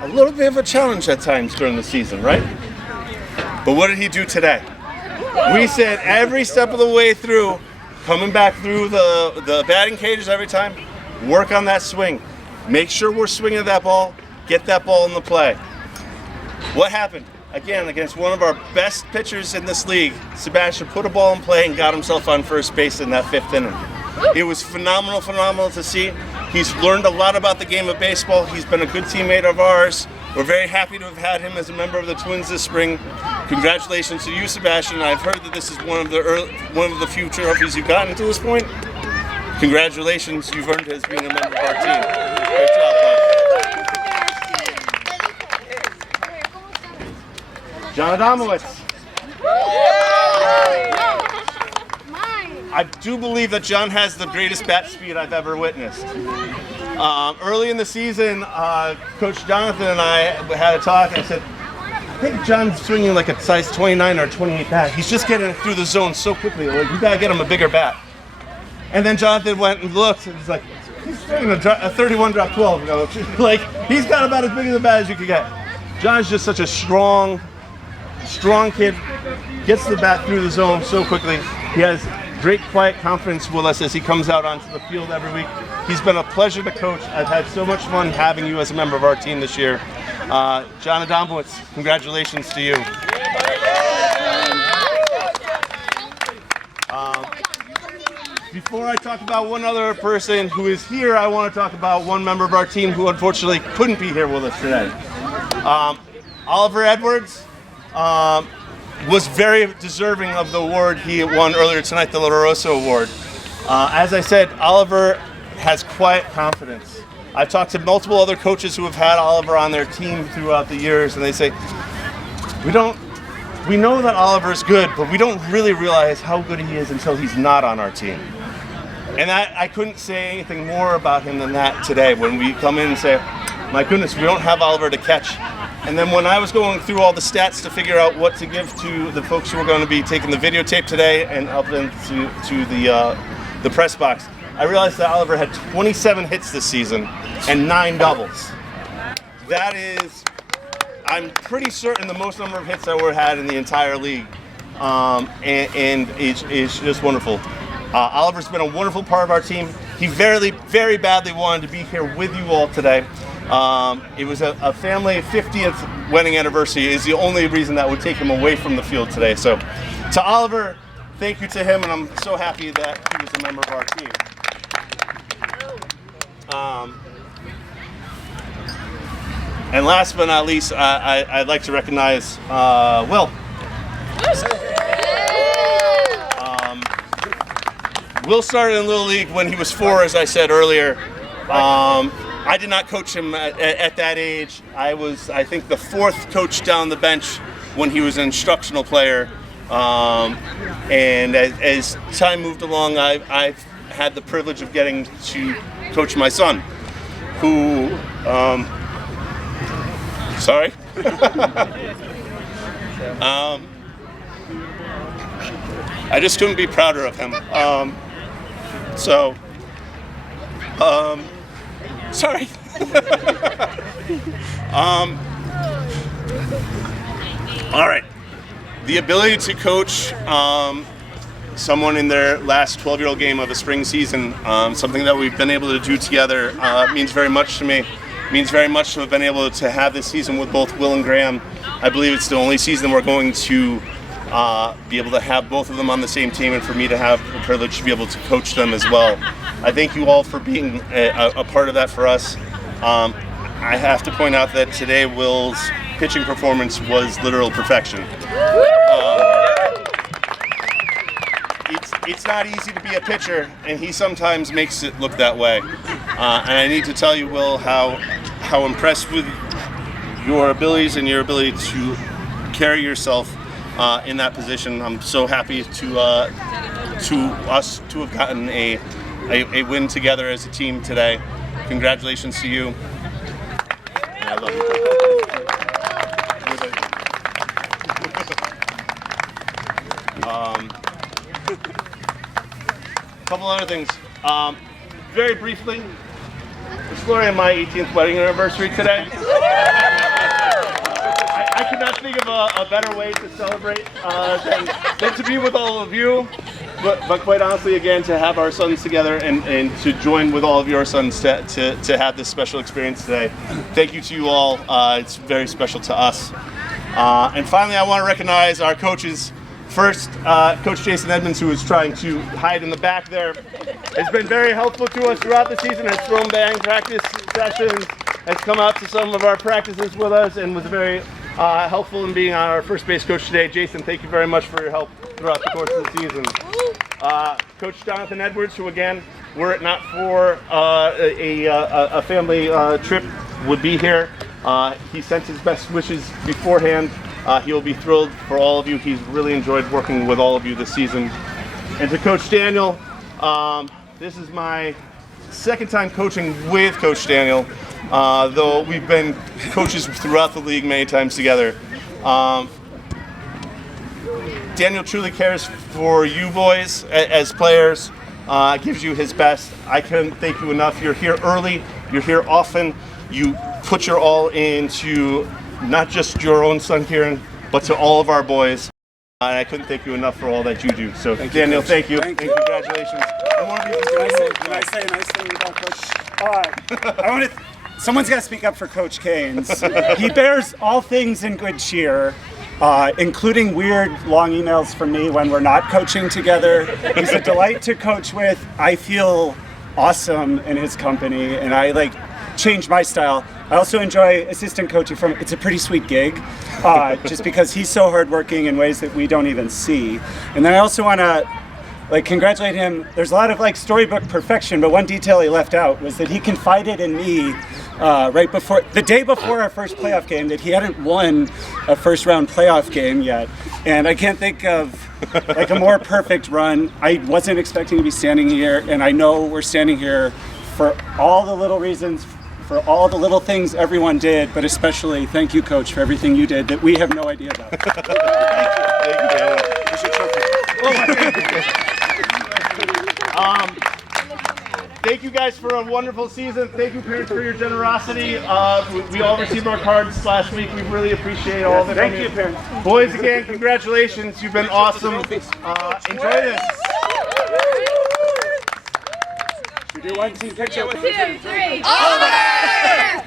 a little bit of a challenge at times during the season, right? But what did he do today? We said every step of the way through, coming back through the batting cages every time, work on that swing. Make sure we're swinging that ball. get that ball in the play. What happened? Again, against one of our best pitchers in this league, Sebastian put a ball in play and got himself on first base in that 5th inning. It was phenomenal to see. He's learned a lot about the game of baseball. He's been a good teammate of ours. We're very happy to have had him as a member of the Twins this spring. Congratulations to you, Sebastian. I've heard that this is one of the few trophies you've gotten to this point. Congratulations, you've earned it as being a member of our team. Great job, bud. John Adamowitz. I do believe that John has the greatest bat speed I've ever witnessed. Early in the season, Coach Jonathan and I had a talk, and I said, I think John's swinging like a size 29 or 28 bat. He's just getting it through the zone so quickly. Like, you gotta get him a bigger bat. And then Jonathan went and looked, and he's like, he's swinging a 31 drop 12. You know? Like, he's got about as big of a bat as you could get. John's just such a strong kid. Gets the bat through the zone so quickly. He has great quiet confidence with us as he comes out onto the field every week. He's been a pleasure to coach. I've had so much fun having you as a member of our team this year. John Adamowitz, congratulations to you. Before I talk about one other person who is here, I want to talk about one member of our team who unfortunately couldn't be here with us today. Oliver Edwards was very deserving of the award he won earlier tonight, the La Rosa Award. As I said, Oliver has quiet confidence. I've talked to multiple other coaches who have had Oliver on their team throughout the years, and they say, we know that Oliver's good, but we don't really realize how good he is until he's not on our team. And I couldn't say anything more about him than that today when we come in and say, my goodness, we don't have Oliver to catch. And then when I was going through all the stats to figure out what to give to the folks who are going to be taking the videotape today and up into the press box, I realized that Oliver had 27 hits this season and 9 doubles. That is, I'm pretty certain, the most number of hits that were had in the entire league. And it's just wonderful. Oliver's been a wonderful part of our team. He very, very badly wanted to be here with you all today. It was a family 50th wedding anniversary is the only reason that would take him away from the field today. So to Oliver, thank you to him, and I'm so happy that he was a member of our team. And last but not least, I'd like to recognize Will. Will started in Little League when he was 4, as I said earlier. I did not coach him at that age. I was, I think, the 4th coach down the bench when he was an instructional player. And as time moved along, I've had the privilege of getting to coach my son, who, sorry. I just couldn't be prouder of him. Sorry. All right. The ability to coach someone in their last 12-year-old game of the spring season, something that we've been able to do together, means very much to me. Means very much to have been able to have this season with both Will and Graham. I believe it's the only season we're going to be able to have both of them on the same team, and for me to have the privilege to be able to coach them as well. I thank you all for being a part of that for us. I have to point out that today Will's pitching performance was literal perfection. It's not easy to be a pitcher, and he sometimes makes it look that way. And I need to tell you, Will, how impressed with your abilities and your ability to carry yourself in that position. I'm so happy to us to have gotten a win together as a team today. Congratulations to you. And I love you. A couple other things. Very briefly, it's Gloria and my 18th wedding anniversary today. I could not think of a better way to celebrate than to be with all of you. but quite honestly, again, to have our sons together and to join with all of your sons to have this special experience today. Thank you to you all. It's very special to us. And finally, I want to recognize our coaches. First, Coach Jason Edmonds, who is trying to hide in the back there, has been very helpful to us throughout the season, has thrown bang practice sessions, has come out to some of our practices with us, and was very helpful in being our first base coach today. Jason, thank you very much for your help throughout the course of the season. Coach Jonathan Edwards, who again, were it not for a family trip, would be here. He sent his best wishes beforehand. He will be thrilled for all of you. He's really enjoyed working with all of you this season. And to Coach Daniel, this is my second time coaching with Coach Daniel, though we've been coaches throughout the league many times together. Daniel truly cares for you boys as players, gives you his best. I couldn't thank you enough. You're here early, you're here often, you put your all into not just your own son Kieran, but to all of our boys. And I couldn't thank you enough for all that you do. So Daniel, thank you. And congratulations. And one of you Can I say a nice thing about Coach? Someone's got to speak up for Coach Canes. He bears all things in good cheer, including weird long emails from me when we're not coaching together. He's a delight to coach with. I feel awesome in his company, and I change my style. I also enjoy assistant coaching from. It's a pretty sweet gig, just because he's so hardworking in ways that we don't even see. And then I also want to congratulate him. There's a lot of storybook perfection, but one detail he left out was that he confided in me the day before our first playoff game, that he hadn't won a first round playoff game yet. And I can't think of a more perfect run. I wasn't expecting to be standing here, and I know we're standing here for all the little reasons, for all the little things everyone did, but especially thank you, Coach, for everything you did that we have no idea about. Thank you. Thank you guys for a wonderful season. Thank you, parents, for your generosity. We all received our cards last week. We really appreciate all of it. Thank you, parents. Boys, again, congratulations. You've been awesome. Enjoy this. Should we do one team picture? 2, 3. Over!